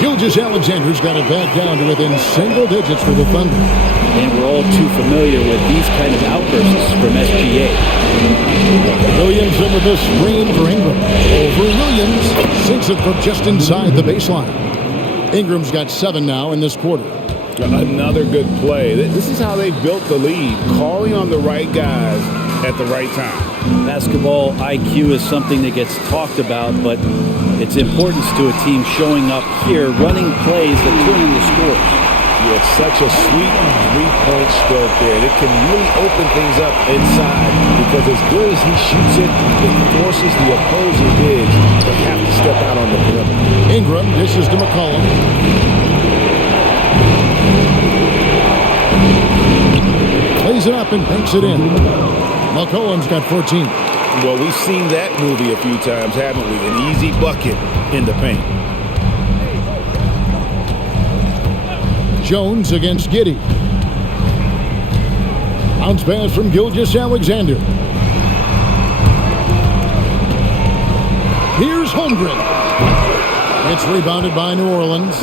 Gilgeous-Alexander's got it back down to within single digits for the Thunder. And we're all too familiar with these kind of outbursts from SGA. Williamson with the screen for Ingram. Over Williams. Sinks it from just inside the baseline. Ingram's got 7 now in this quarter. Another good play. This is how they built the lead, calling on the right guys at the right time. Basketball IQ is something that gets talked about, but its importance to a team showing up here, running plays that turn into scores. Yeah, it's such a sweet 3-point stroke there. It can really open things up inside because as good as he shoots it, it forces the opposing bigs to have to step out on the perimeter. Ingram dishes to McCollum. Plays it up and banks it in. McCollum's got 14. Well, we've seen that movie a few times, haven't we? An easy bucket in the paint. Jones against Giddey. Bounce pass from Gilgeous-Alexander. Here's Holmgren. It's rebounded by New Orleans.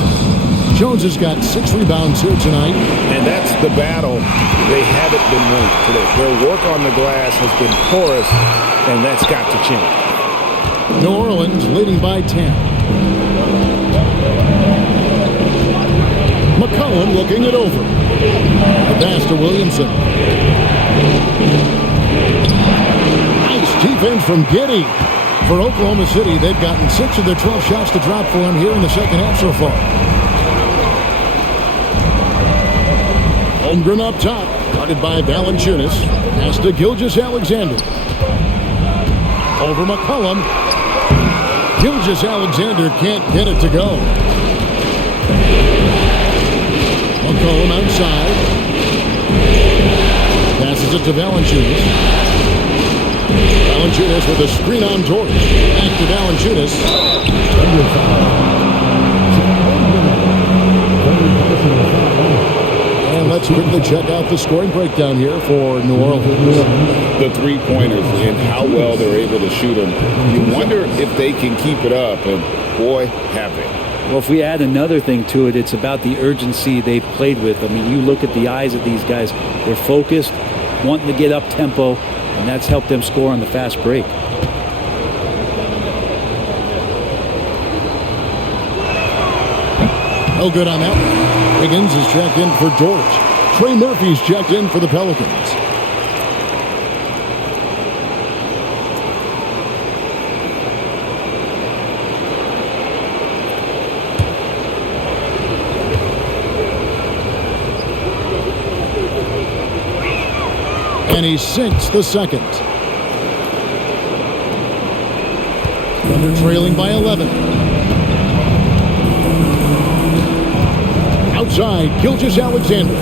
Jones has got 6 rebounds here tonight. And that's the battle they haven't been winning today. Their work on the glass has been porous, and that's got to change. New Orleans leading by 10. McCollum looking it over. The pass to Williamson. Nice defense from Giddey. For Oklahoma City, they've gotten 6 of their 12 shots to drop for him here in the second half so far. Holmgren up top, guarded by Valanciunas. Pass to Gilgeous-Alexander. Over McCollum. Gilgeous-Alexander can't get it to go. McCollum outside. Passes it to Valanciunas. Valanciunas with a screen on George. Back to Valanciunas. And let's quickly check out the scoring breakdown here for New Orleans. The 3-pointers and how well they're able to shoot them. You wonder if they can keep it up, and boy, have they. Well, if we add another thing to it, it's about the urgency they've played with. I mean, you look at the eyes of these guys. They're focused, wanting to get up tempo, and that's helped them score on the fast break. No good on that one. Higgins is checked in for George. Trey Murphy's checked in for the Pelicans. And he sinks the second. Thunder trailing by 11. Outside, Gilgeous-Alexander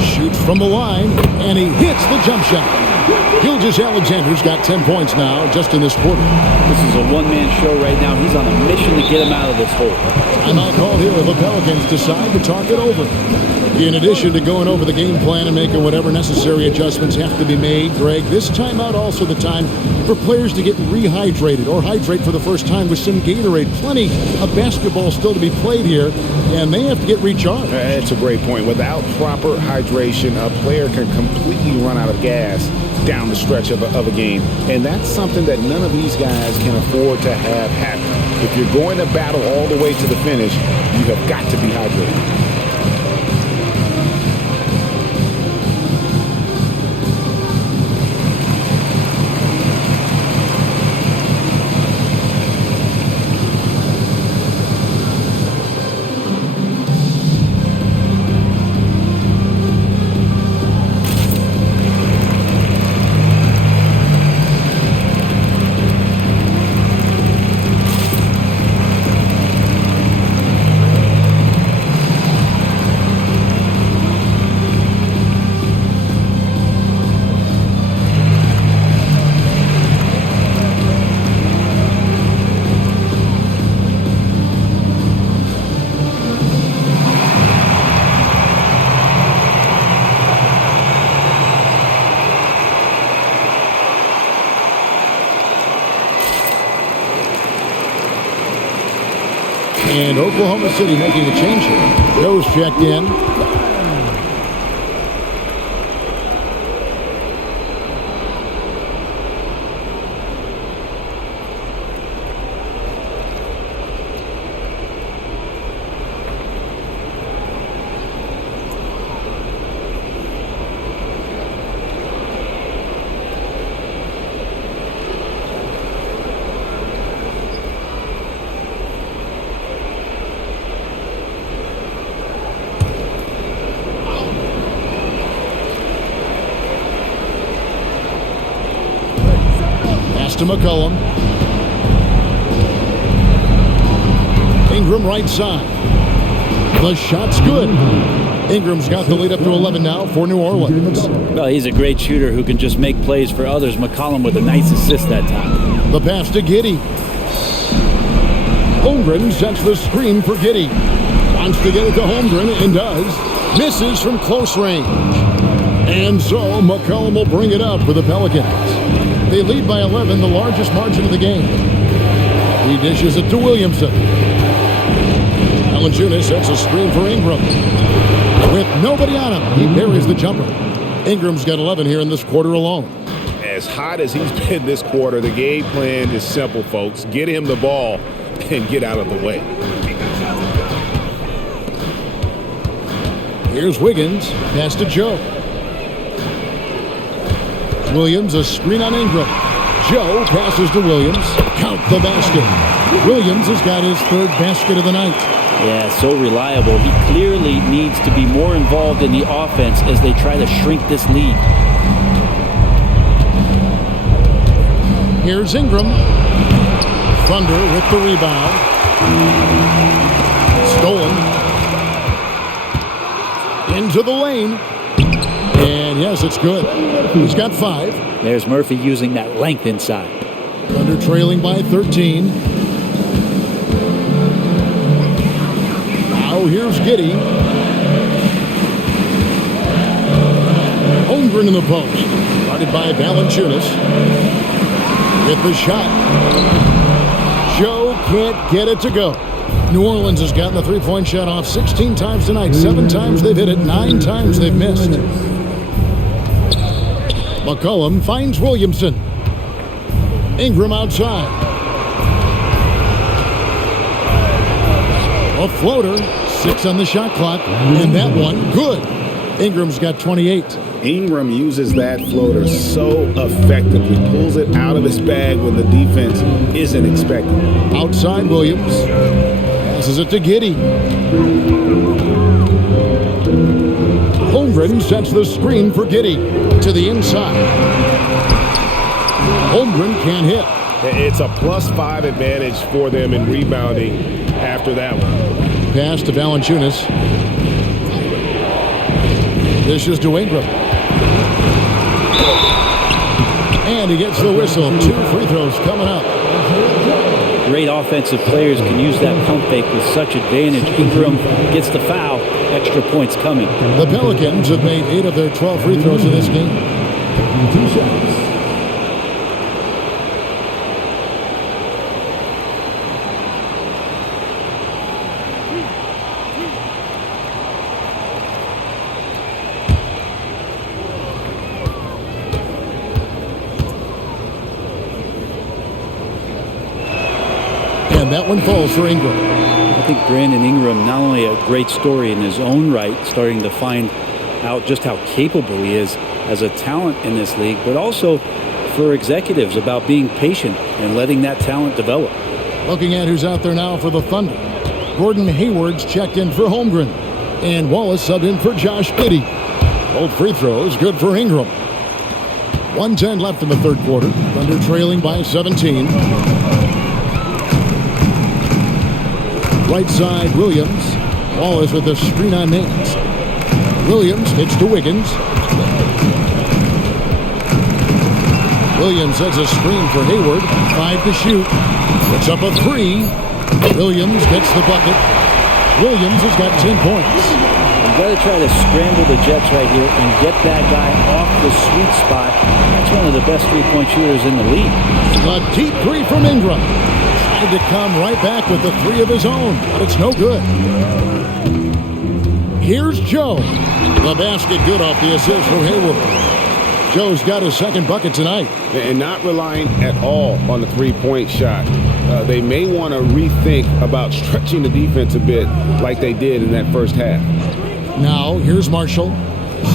shoots from the line, and he hits the jump shot. Gilgeous-Alexander's got 10 points now just in this quarter. This is a one-man show right now. He's on a mission to get him out of this hole. Timeout called here. The Pelicans decide to talk it over. In addition to going over the game plan and making whatever necessary adjustments have to be made, Greg, this timeout also the time for players to get rehydrated or hydrate for the first time with some Gatorade. Plenty of basketball still to be played here, and they have to get recharged. That's a great point. Without proper hydration, a player can completely run out of gas down the stretch of a game. And that's something that none of these guys can afford to have happen. If you're going to battle all the way to the finish, you have got to be hydrated. And Oklahoma City making a change here. Joe's checked in. To McCollum. Ingram right side. The shot's good. Ingram's got the lead up to 11 now for New Orleans. Well, he's a great shooter who can just make plays for others. McCollum with a nice assist that time. The pass to Giddey. Holmgren sets the screen for Giddey. Wants to get it to Holmgren and does. Misses from close range. And so McCollum will bring it up for the Pelicans. They lead by 11, the largest margin of the game. He dishes it to Williamson. Valanciunas sets a screen for Ingram. With nobody on him, he buries the jumper. Ingram's got 11 here in this quarter alone. As hot as he's been this quarter, the game plan is simple, folks. Get him the ball and get out of the way. Here's Wiggins. Pass to Joe. Williams, a screen on Ingram. Joe passes to Williams. Count the basket. Williams has got his third basket of the night. Yeah, so reliable. He clearly needs to be more involved in the offense as they try to shrink this lead. Here's Ingram. Thunder with the rebound. Stolen. Into the lane. And yes, it's good. He's got 5. There's Murphy using that length inside. Thunder trailing by 13. Now here's Giddey. Holmgren in the post. Guarded by Valanciunas. Get the shot. Joe can't get it to go. New Orleans has gotten the three-point shot off 16 times tonight. 7 times they've hit it. 9 times they've missed. McCollum finds Williamson. Ingram outside. A floater. 6 on the shot clock. And that one, good. Ingram's got 28. Ingram uses that floater so effectively. Pulls it out of his bag when the defense isn't expecting it. Outside Williams. Passes it to Giddey. Holmgren sets the screen for Giddey. To the inside. Holmgren can't hit. It's a +5 advantage for them in rebounding after that one. Pass to Valanciunas. Dishes to Ingram. And he gets the whistle. 2 free throws coming up. Great offensive players can use that pump fake with such advantage. Ingram gets the foul. Extra points coming. The Pelicans have made 8 of their 12 free throws in this game. 2 shots. And that one falls for Ingram. I think Brandon Ingram, not only a great story in his own right, starting to find out just how capable he is as a talent in this league, but also for executives about being patient and letting that talent develop. Looking at who's out there now for the Thunder. Gordon Hayward's checked in for Holmgren. And Wallace subbed in for Josh Giddey. Both free throws good for Ingram. 1:10 left in the third quarter. Thunder trailing by 17. Right side, Williams. Wallace with a screen on Nance. Williams hits to Wiggins. Williams sets a screen for Hayward. 5 to shoot. Puts up a 3. Williams gets the bucket. Williams has got 10 points. You've got to try to scramble the Jets right here and get that guy off the sweet spot. That's one of the best three-point shooters in the league. A deep 3 from Ingram. wanted to come right back with the three of his own, but it's no good. Here's Joe. The basket good off the assist from Hayward. Joe's got his second bucket tonight. And not relying at all on the three-point shot. They may want to rethink about stretching the defense a bit like they did in that first half. Now, here's Marshall.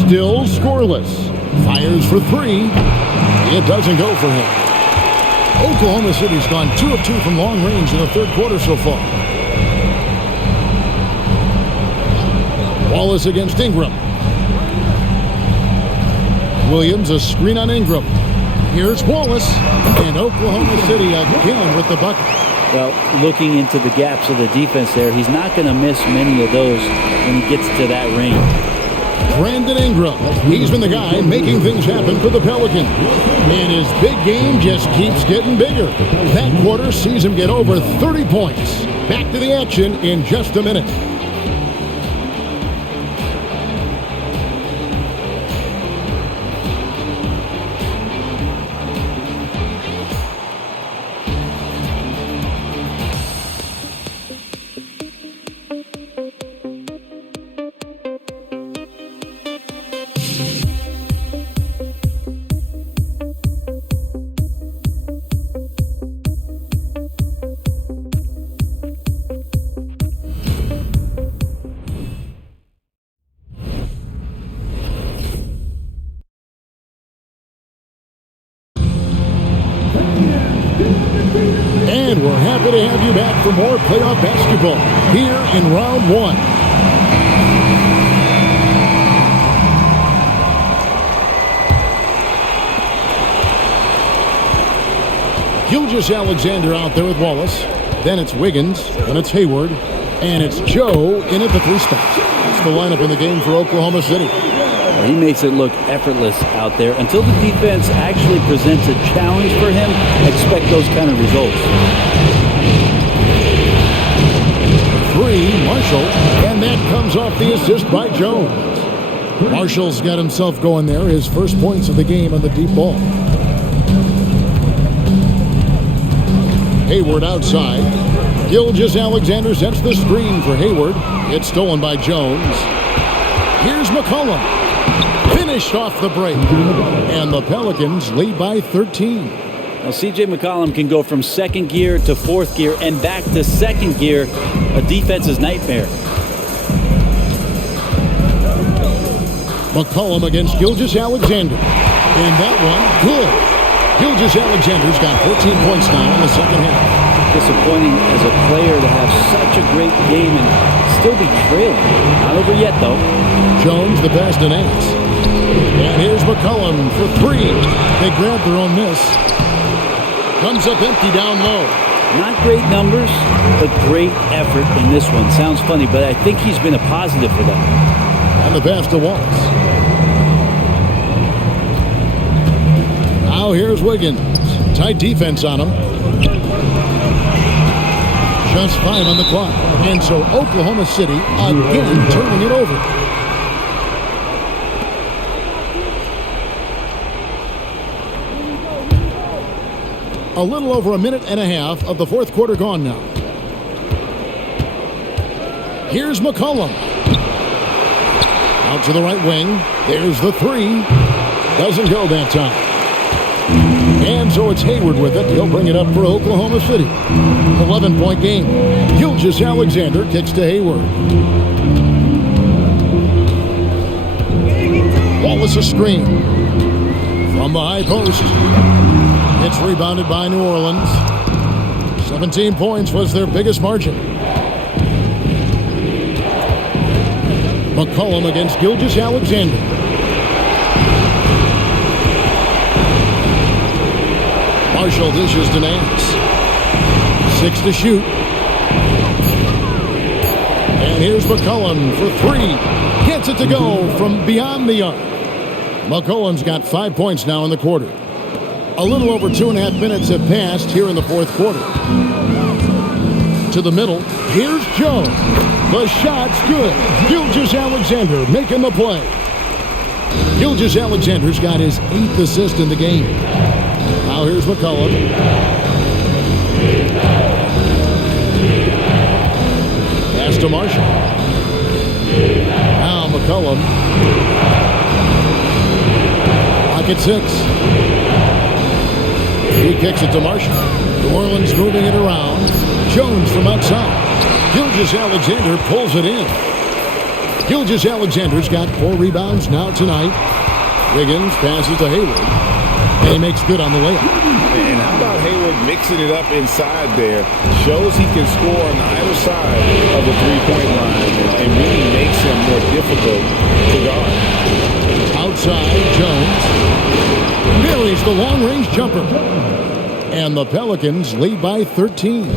Still scoreless. Fires for three. It doesn't go for him. Oklahoma City's gone 2 of 2 from long range in the third quarter so far. Wallace against Ingram. Williams, a screen on Ingram. Here's Wallace, and Oklahoma City again with the bucket. Well, looking into the gaps of the defense there, he's not going to miss many of those when he gets to that range. Brandon Ingram, he's been the guy making things happen for the Pelicans. And his big game just keeps getting bigger. That quarter sees him get over 30 points. Back to the action in just a minute. And we're happy to have you back for more playoff basketball here in round one. Gilgeous-Alexander out there with Wallace. Then it's Wiggins. Then it's Hayward. And it's Joe in at the three spot. That's the lineup in the game for Oklahoma City. He makes it look effortless out there. Until the defense actually presents a challenge for him, expect those kind of results. Three, Marshall, and that comes off the assist by Jones. Marshall's got himself going there, his first points of the game on the deep ball. Hayward outside. Gilgeous-Alexander sets the screen for Hayward. It's stolen by Jones. Here's McCollum. Finished off the break. And the Pelicans lead by 13. Now, C.J. McCollum can go from second gear to fourth gear and back to second gear, a defense's nightmare. McCollum against Gilgeous-Alexander. And that one, good. Gilgeous-Alexander's got 14 points now in the second half. Disappointing as a player to have such a great game and still be trailing. Not over yet, though. Jones, the pass to Nance. And here's McCollum for three. They grab their own miss. Comes up empty down low. Not great numbers, but great effort in this one. Sounds funny, but I think he's been a positive for them. And the pass to Wallace. Now here's Wiggins. Tight defense on him. Just 5 on the clock. And so Oklahoma City again turning it over. A little over a minute and a half of the fourth quarter gone now. Here's McCollum. Out to the right wing. There's the three. Doesn't go that time. And so it's Hayward with it. He'll bring it up for Oklahoma City. 11-point game. Gilgeous-Alexander kicks to Hayward. Wallace a screen. From the high post. It's rebounded by New Orleans. 17 points was their biggest margin. McCollum against Gilgeous-Alexander. Marshall dishes to Nance. 6 to shoot. And here's McCollum for three. Gets it to go from beyond the arc. McCollum's got 5 points now in the quarter. A little over 2.5 minutes have passed here in the fourth quarter. To the middle. Here's Joe. The shot's good. Gilgeous-Alexander making the play. Gilgeous-Alexander's got his 8th assist in the game. Now here's McCollum. to Marshall. Now McCollum. Lock at 6. He kicks it to Marshall. New Orleans moving it around. Jones from outside. Gilgeous-Alexander pulls it in. Gilgeous-Alexander's got 4 rebounds now tonight. Wiggins passes to Hayward. And he makes good on the layup. And how about Hayward mixing it up inside there? Shows he can score on either side of the three-point line and really makes him more difficult to guard. Outside, Jones buries the long-range jumper. And the Pelicans lead by 13.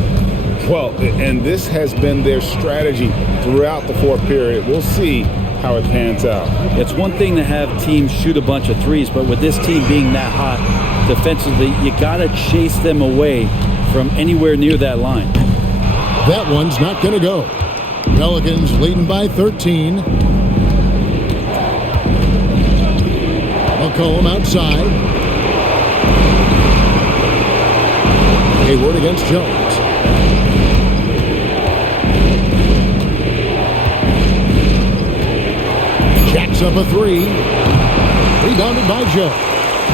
Well, and this has been their strategy throughout the fourth period. We'll see how it pans out. It's one thing to have teams shoot a bunch of threes, but with this team being that hot defensively, you got to chase them away from anywhere near that line. That one's not going to go. Pelicans leading by 13. McCollum outside. Hayward against Jones. Jacks up a 3. Rebounded by Joe.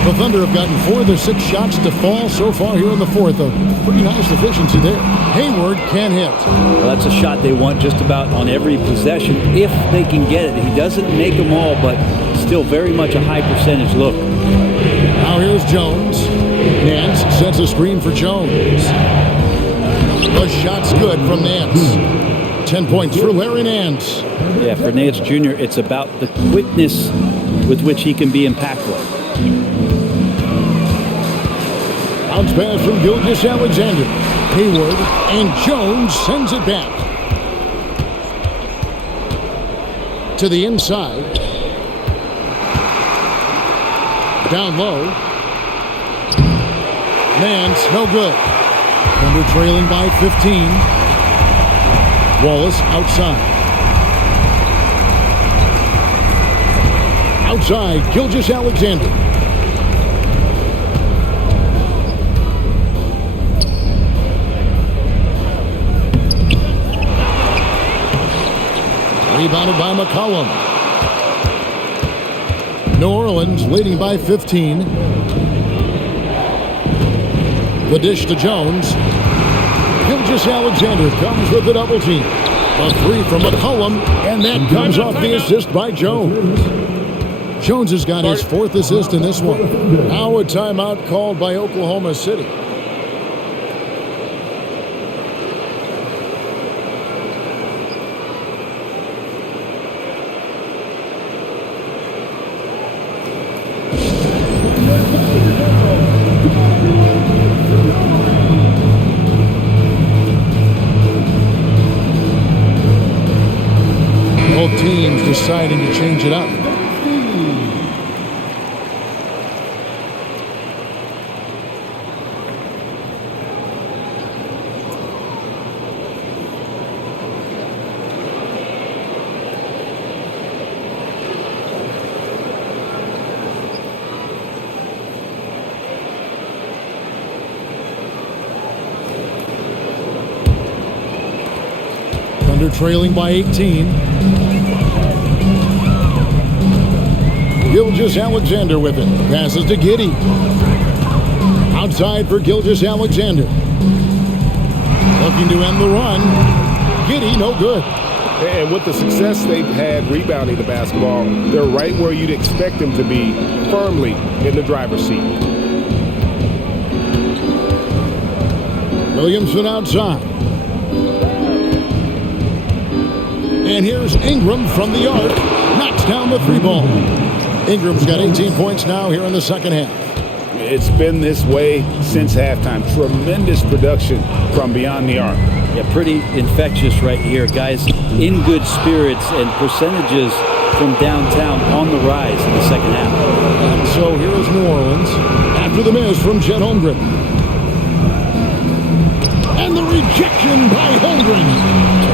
The Thunder have gotten 4 of their 6 shots to fall so far here in the fourth. A pretty nice efficiency there. Hayward can't hit. Well, that's a shot they want just about on every possession if they can get it. He doesn't make them all, but still very much a high percentage look. Now here's Jones. Nance sets a screen for Jones. The shot's good from Nance. 10 points for Larry Nance. Yeah, for Nance Jr., it's about the quickness with which he can be impactful. Bounce pass from Gilgeous-Alexander. Hayward and Jones sends it back. To the inside. Down low. Nance, no good. Thunder trailing by 15. Wallace outside. Outside, Gilgeous-Alexander. Rebounded by McCollum. New Orleans leading by 15. The dish to Jones. Gilgeous-Alexander comes with the double team. A 3 from McCollum, and that comes off the assist by Jones. Jones has got his 4th assist in this one. Now a timeout called by Oklahoma City. Both teams deciding to change it up. Thunder trailing by 18. Gilgeous-Alexander with it. Passes to Giddey. Outside for Gilgeous-Alexander. Looking to end the run. Giddey, no good. And with the success they've had rebounding the basketball, they're right where you'd expect them to be, firmly in the driver's seat. Williamson outside. And here's Ingram from the arc. Knocks down the 3-ball. Ingram's got 18 points now here in the second half. It's been this way since halftime. Tremendous production from beyond the arc. Yeah, pretty infectious right here. Guys in good spirits and percentages from downtown on the rise in the second half. And so here is New Orleans after the miss from Chet Holmgren. And the rejection by Holmgren.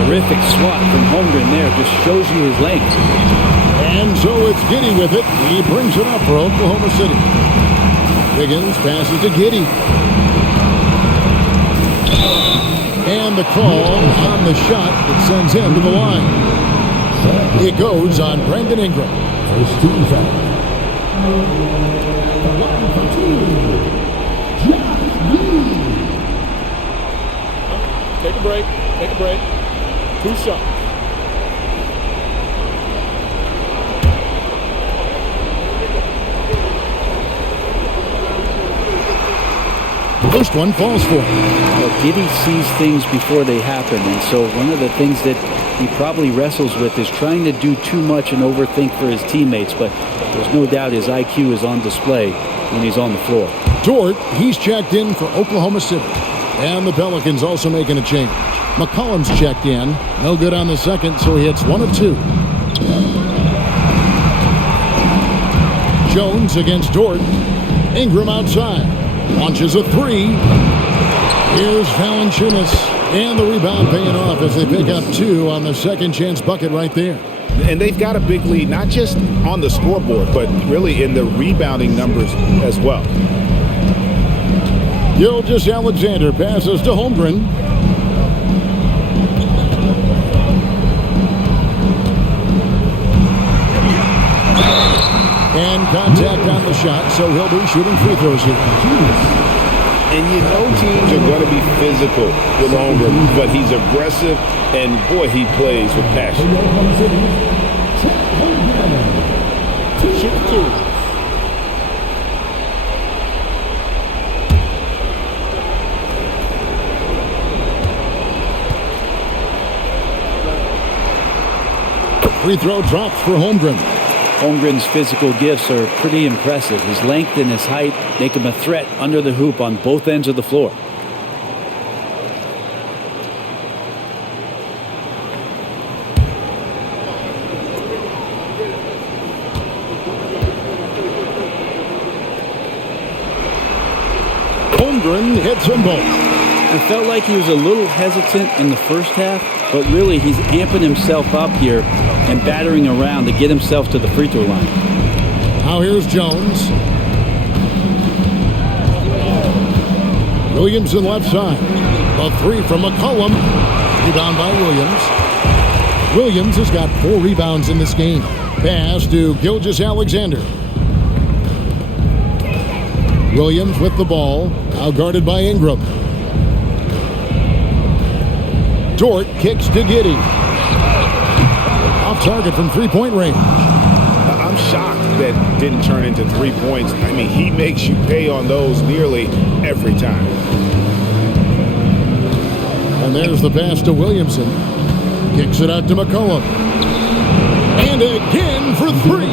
Terrific swat from Holmgren there. Just shows you his length. And so it's Giddey with it. He brings it up for Oklahoma City. Wiggins passes to Giddey. And And the call on the shot that sends him to the line. It goes on Brandon Ingram. First team foul. The line for two. Take a break. Take a break. 2 shots. First one falls for him. Well, Giddey sees things before they happen, and so one of the things that he probably wrestles with is trying to do too much and overthink for his teammates, but there's no doubt his IQ is on display when he's on the floor. Dort, he's checked in for Oklahoma City. And the Pelicans also making a change. McCollum's checked in. No good on the second, so he hits 1 of 2. Jones against Dort. Ingram outside. Launches a 3. Here's Valanciunas. And the rebound paying off as they pick up 2 on the second chance bucket right there. And they've got a big lead, not just on the scoreboard, but really in the rebounding numbers as well. Gilgeous-Alexander passes to Holmgren. And contact on the shot, so he'll be shooting free throws here. And you know teams are going to be physical with Holmgren, but he's aggressive, and boy, he plays with passion. Shoot 2. Free throw drops for Holmgren. Holmgren's physical gifts are pretty impressive. His length and his height make him a threat under the hoop on both ends of the floor. Holmgren hits them both. I felt like he was a little hesitant in the first half, but really he's amping himself up here and battering around to get himself to the free throw line. Now here's Jones. Williamson left side. A 3 from McCollum. Rebound by Williams. Williams has got 4 rebounds in this game. Pass to Gilgeous-Alexander. Williams with the ball. Now guarded by Ingram. Dort kicks to Giddey. Off target from three-point range. I'm shocked that didn't turn into 3 points. I mean, he makes you pay on those nearly every time. And there's the pass to Williamson. Kicks it out to McCollum. And again for 3.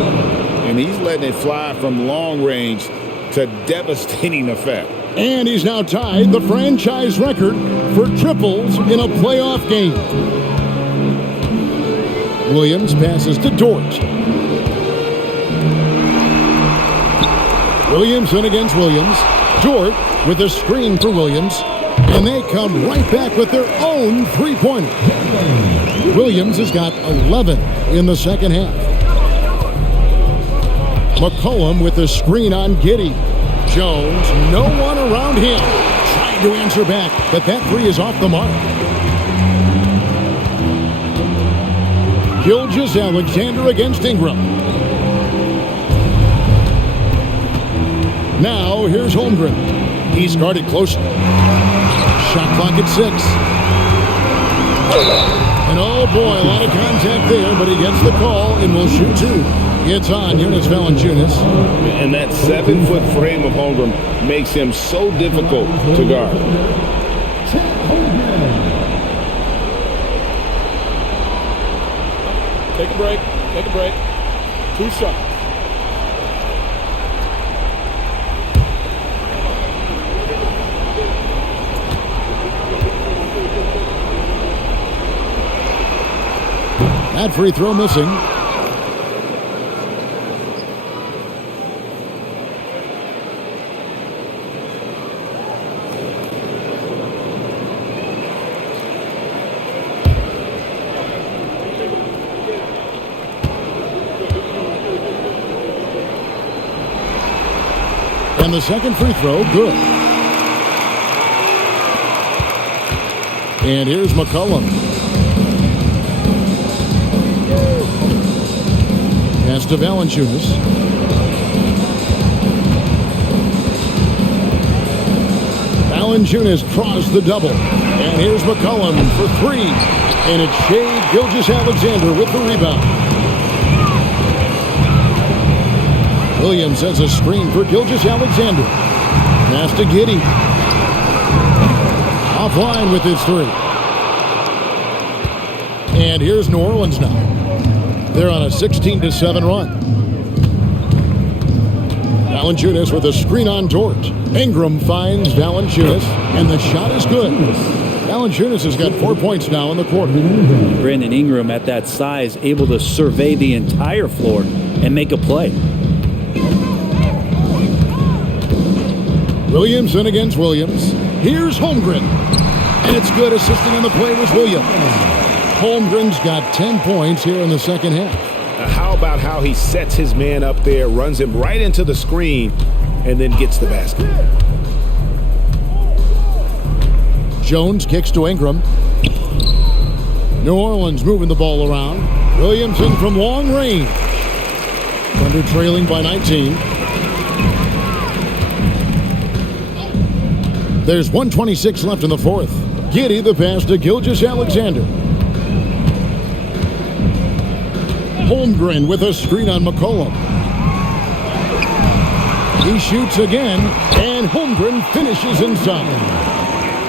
And he's letting it fly from long range to devastating effect. And he's now tied the franchise record for triples in a playoff game. Williams passes to Dort. Williamson against Williams. Dort with a screen for Williams. And they come right back with their own three-pointer. Williams has got 11 in the second half. McCollum with a screen on Giddey. Jones, no one around him. Trying to answer back, but that 3 is off the mark. Gilgeous-Alexander against Ingram. Now here's Holmgren. He's guarded closely. Shot clock at 6. And oh boy, a lot of contact there, but he gets the call and will shoot 2. It's on Jonas Valanciunas. And that 7-foot frame of Holmgren makes him so difficult to guard. Take a break. Take a break. 2 shots. That free throw missing. And the second free throw, good. And here's McCollum. Pass to Valanciunas. Valanciunas draws the double. And here's McCollum for three. And it's Shai Gilgeous-Alexander with the rebound. Williams has a screen for Gilgeous-Alexander. Pass to Giddey. Offline with his three. And here's New Orleans now. They're on a 16-7 run. Valanciunas with a screen on Dort. Ingram finds Valanciunas, and the shot is good. Valanciunas has got 4 points now in the quarter. Brandon Ingram at that size, able to survey the entire floor and make a play. Williams in against Williams. Here's Holmgren. And it's good. Assisting on the play was Williams. Holmgren's got 10 points here in the second half. How about how he sets his man up there, runs him right into the screen, and then gets the basket. Jones kicks to Ingram. New Orleans moving the ball around. Williamson from long range. Thunder trailing by 19. There's 1:26 left in the fourth. Giddey the pass to Gilgeous-Alexander. Holmgren with a screen on McCollum. He shoots again, and Holmgren finishes inside.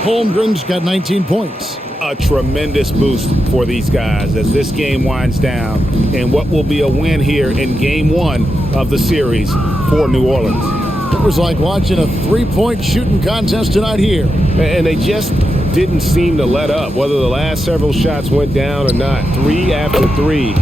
Holmgren's got 19 points. A tremendous boost for these guys as this game winds down, and what will be a win here in game one of the series for New Orleans. It was like watching a three-point shooting contest tonight here. And they just didn't seem to let up, whether the last several shots went down or not. Three after three,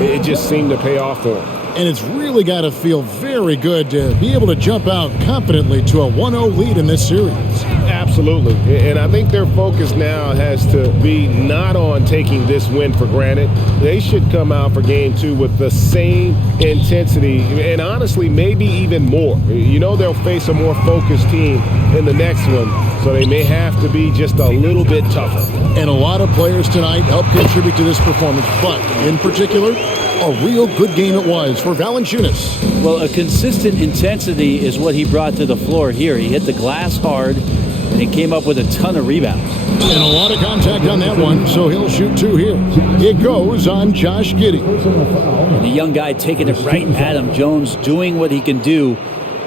it just seemed to pay off for them. And it's really got to feel very good to be able to jump out confidently to a 1-0 lead in this series. Absolutely. And I think their focus now has to be not on taking this win for granted. They should come out for game two with the same intensity and honestly maybe even more. You know they'll face a more focused team in the next one, so they may have to be just a little bit tougher. And a lot of players tonight helped contribute to this performance, but in particular, a real good game it was for Valanciunas. Well, a consistent intensity is what he brought to the floor here. He hit the glass hard, and he came up with a ton of rebounds. And a lot of contact on that one, so he'll shoot two here. It goes on Josh Giddey. And the young guy taking it right at him. Jones doing what he can do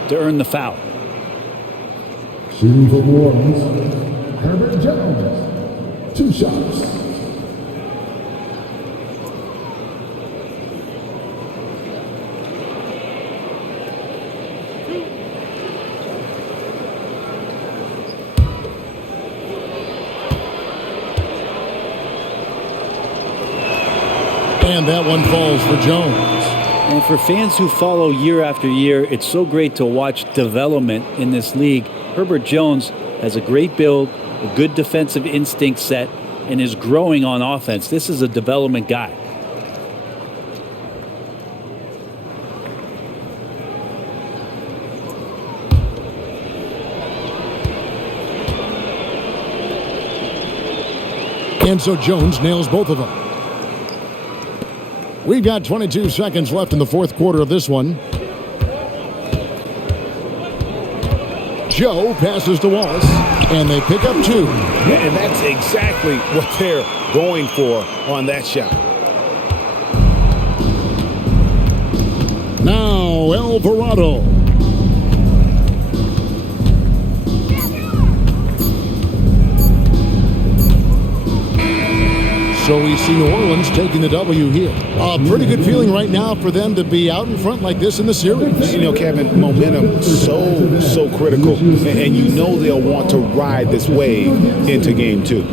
to earn the foul. Shooting for New Orleans, Herbert Jones. 2 shots. And that one falls for Jones. And for fans who follow year after year, it's so great to watch development in this league. Herbert Jones has a great build, a good defensive instinct set, and is growing on offense. This is a development guy. And so Jones nails both of them. We've got 22 seconds left in the fourth quarter of this one. Joe passes to Wallace, and they pick up 2. And that's exactly what they're going for on that shot. Now Alvarado. So we see New Orleans taking the W here. A pretty good feeling right now for them to be out in front like this in the series. You know, Kevin, momentum so critical. And you know they'll want to ride this wave into game two.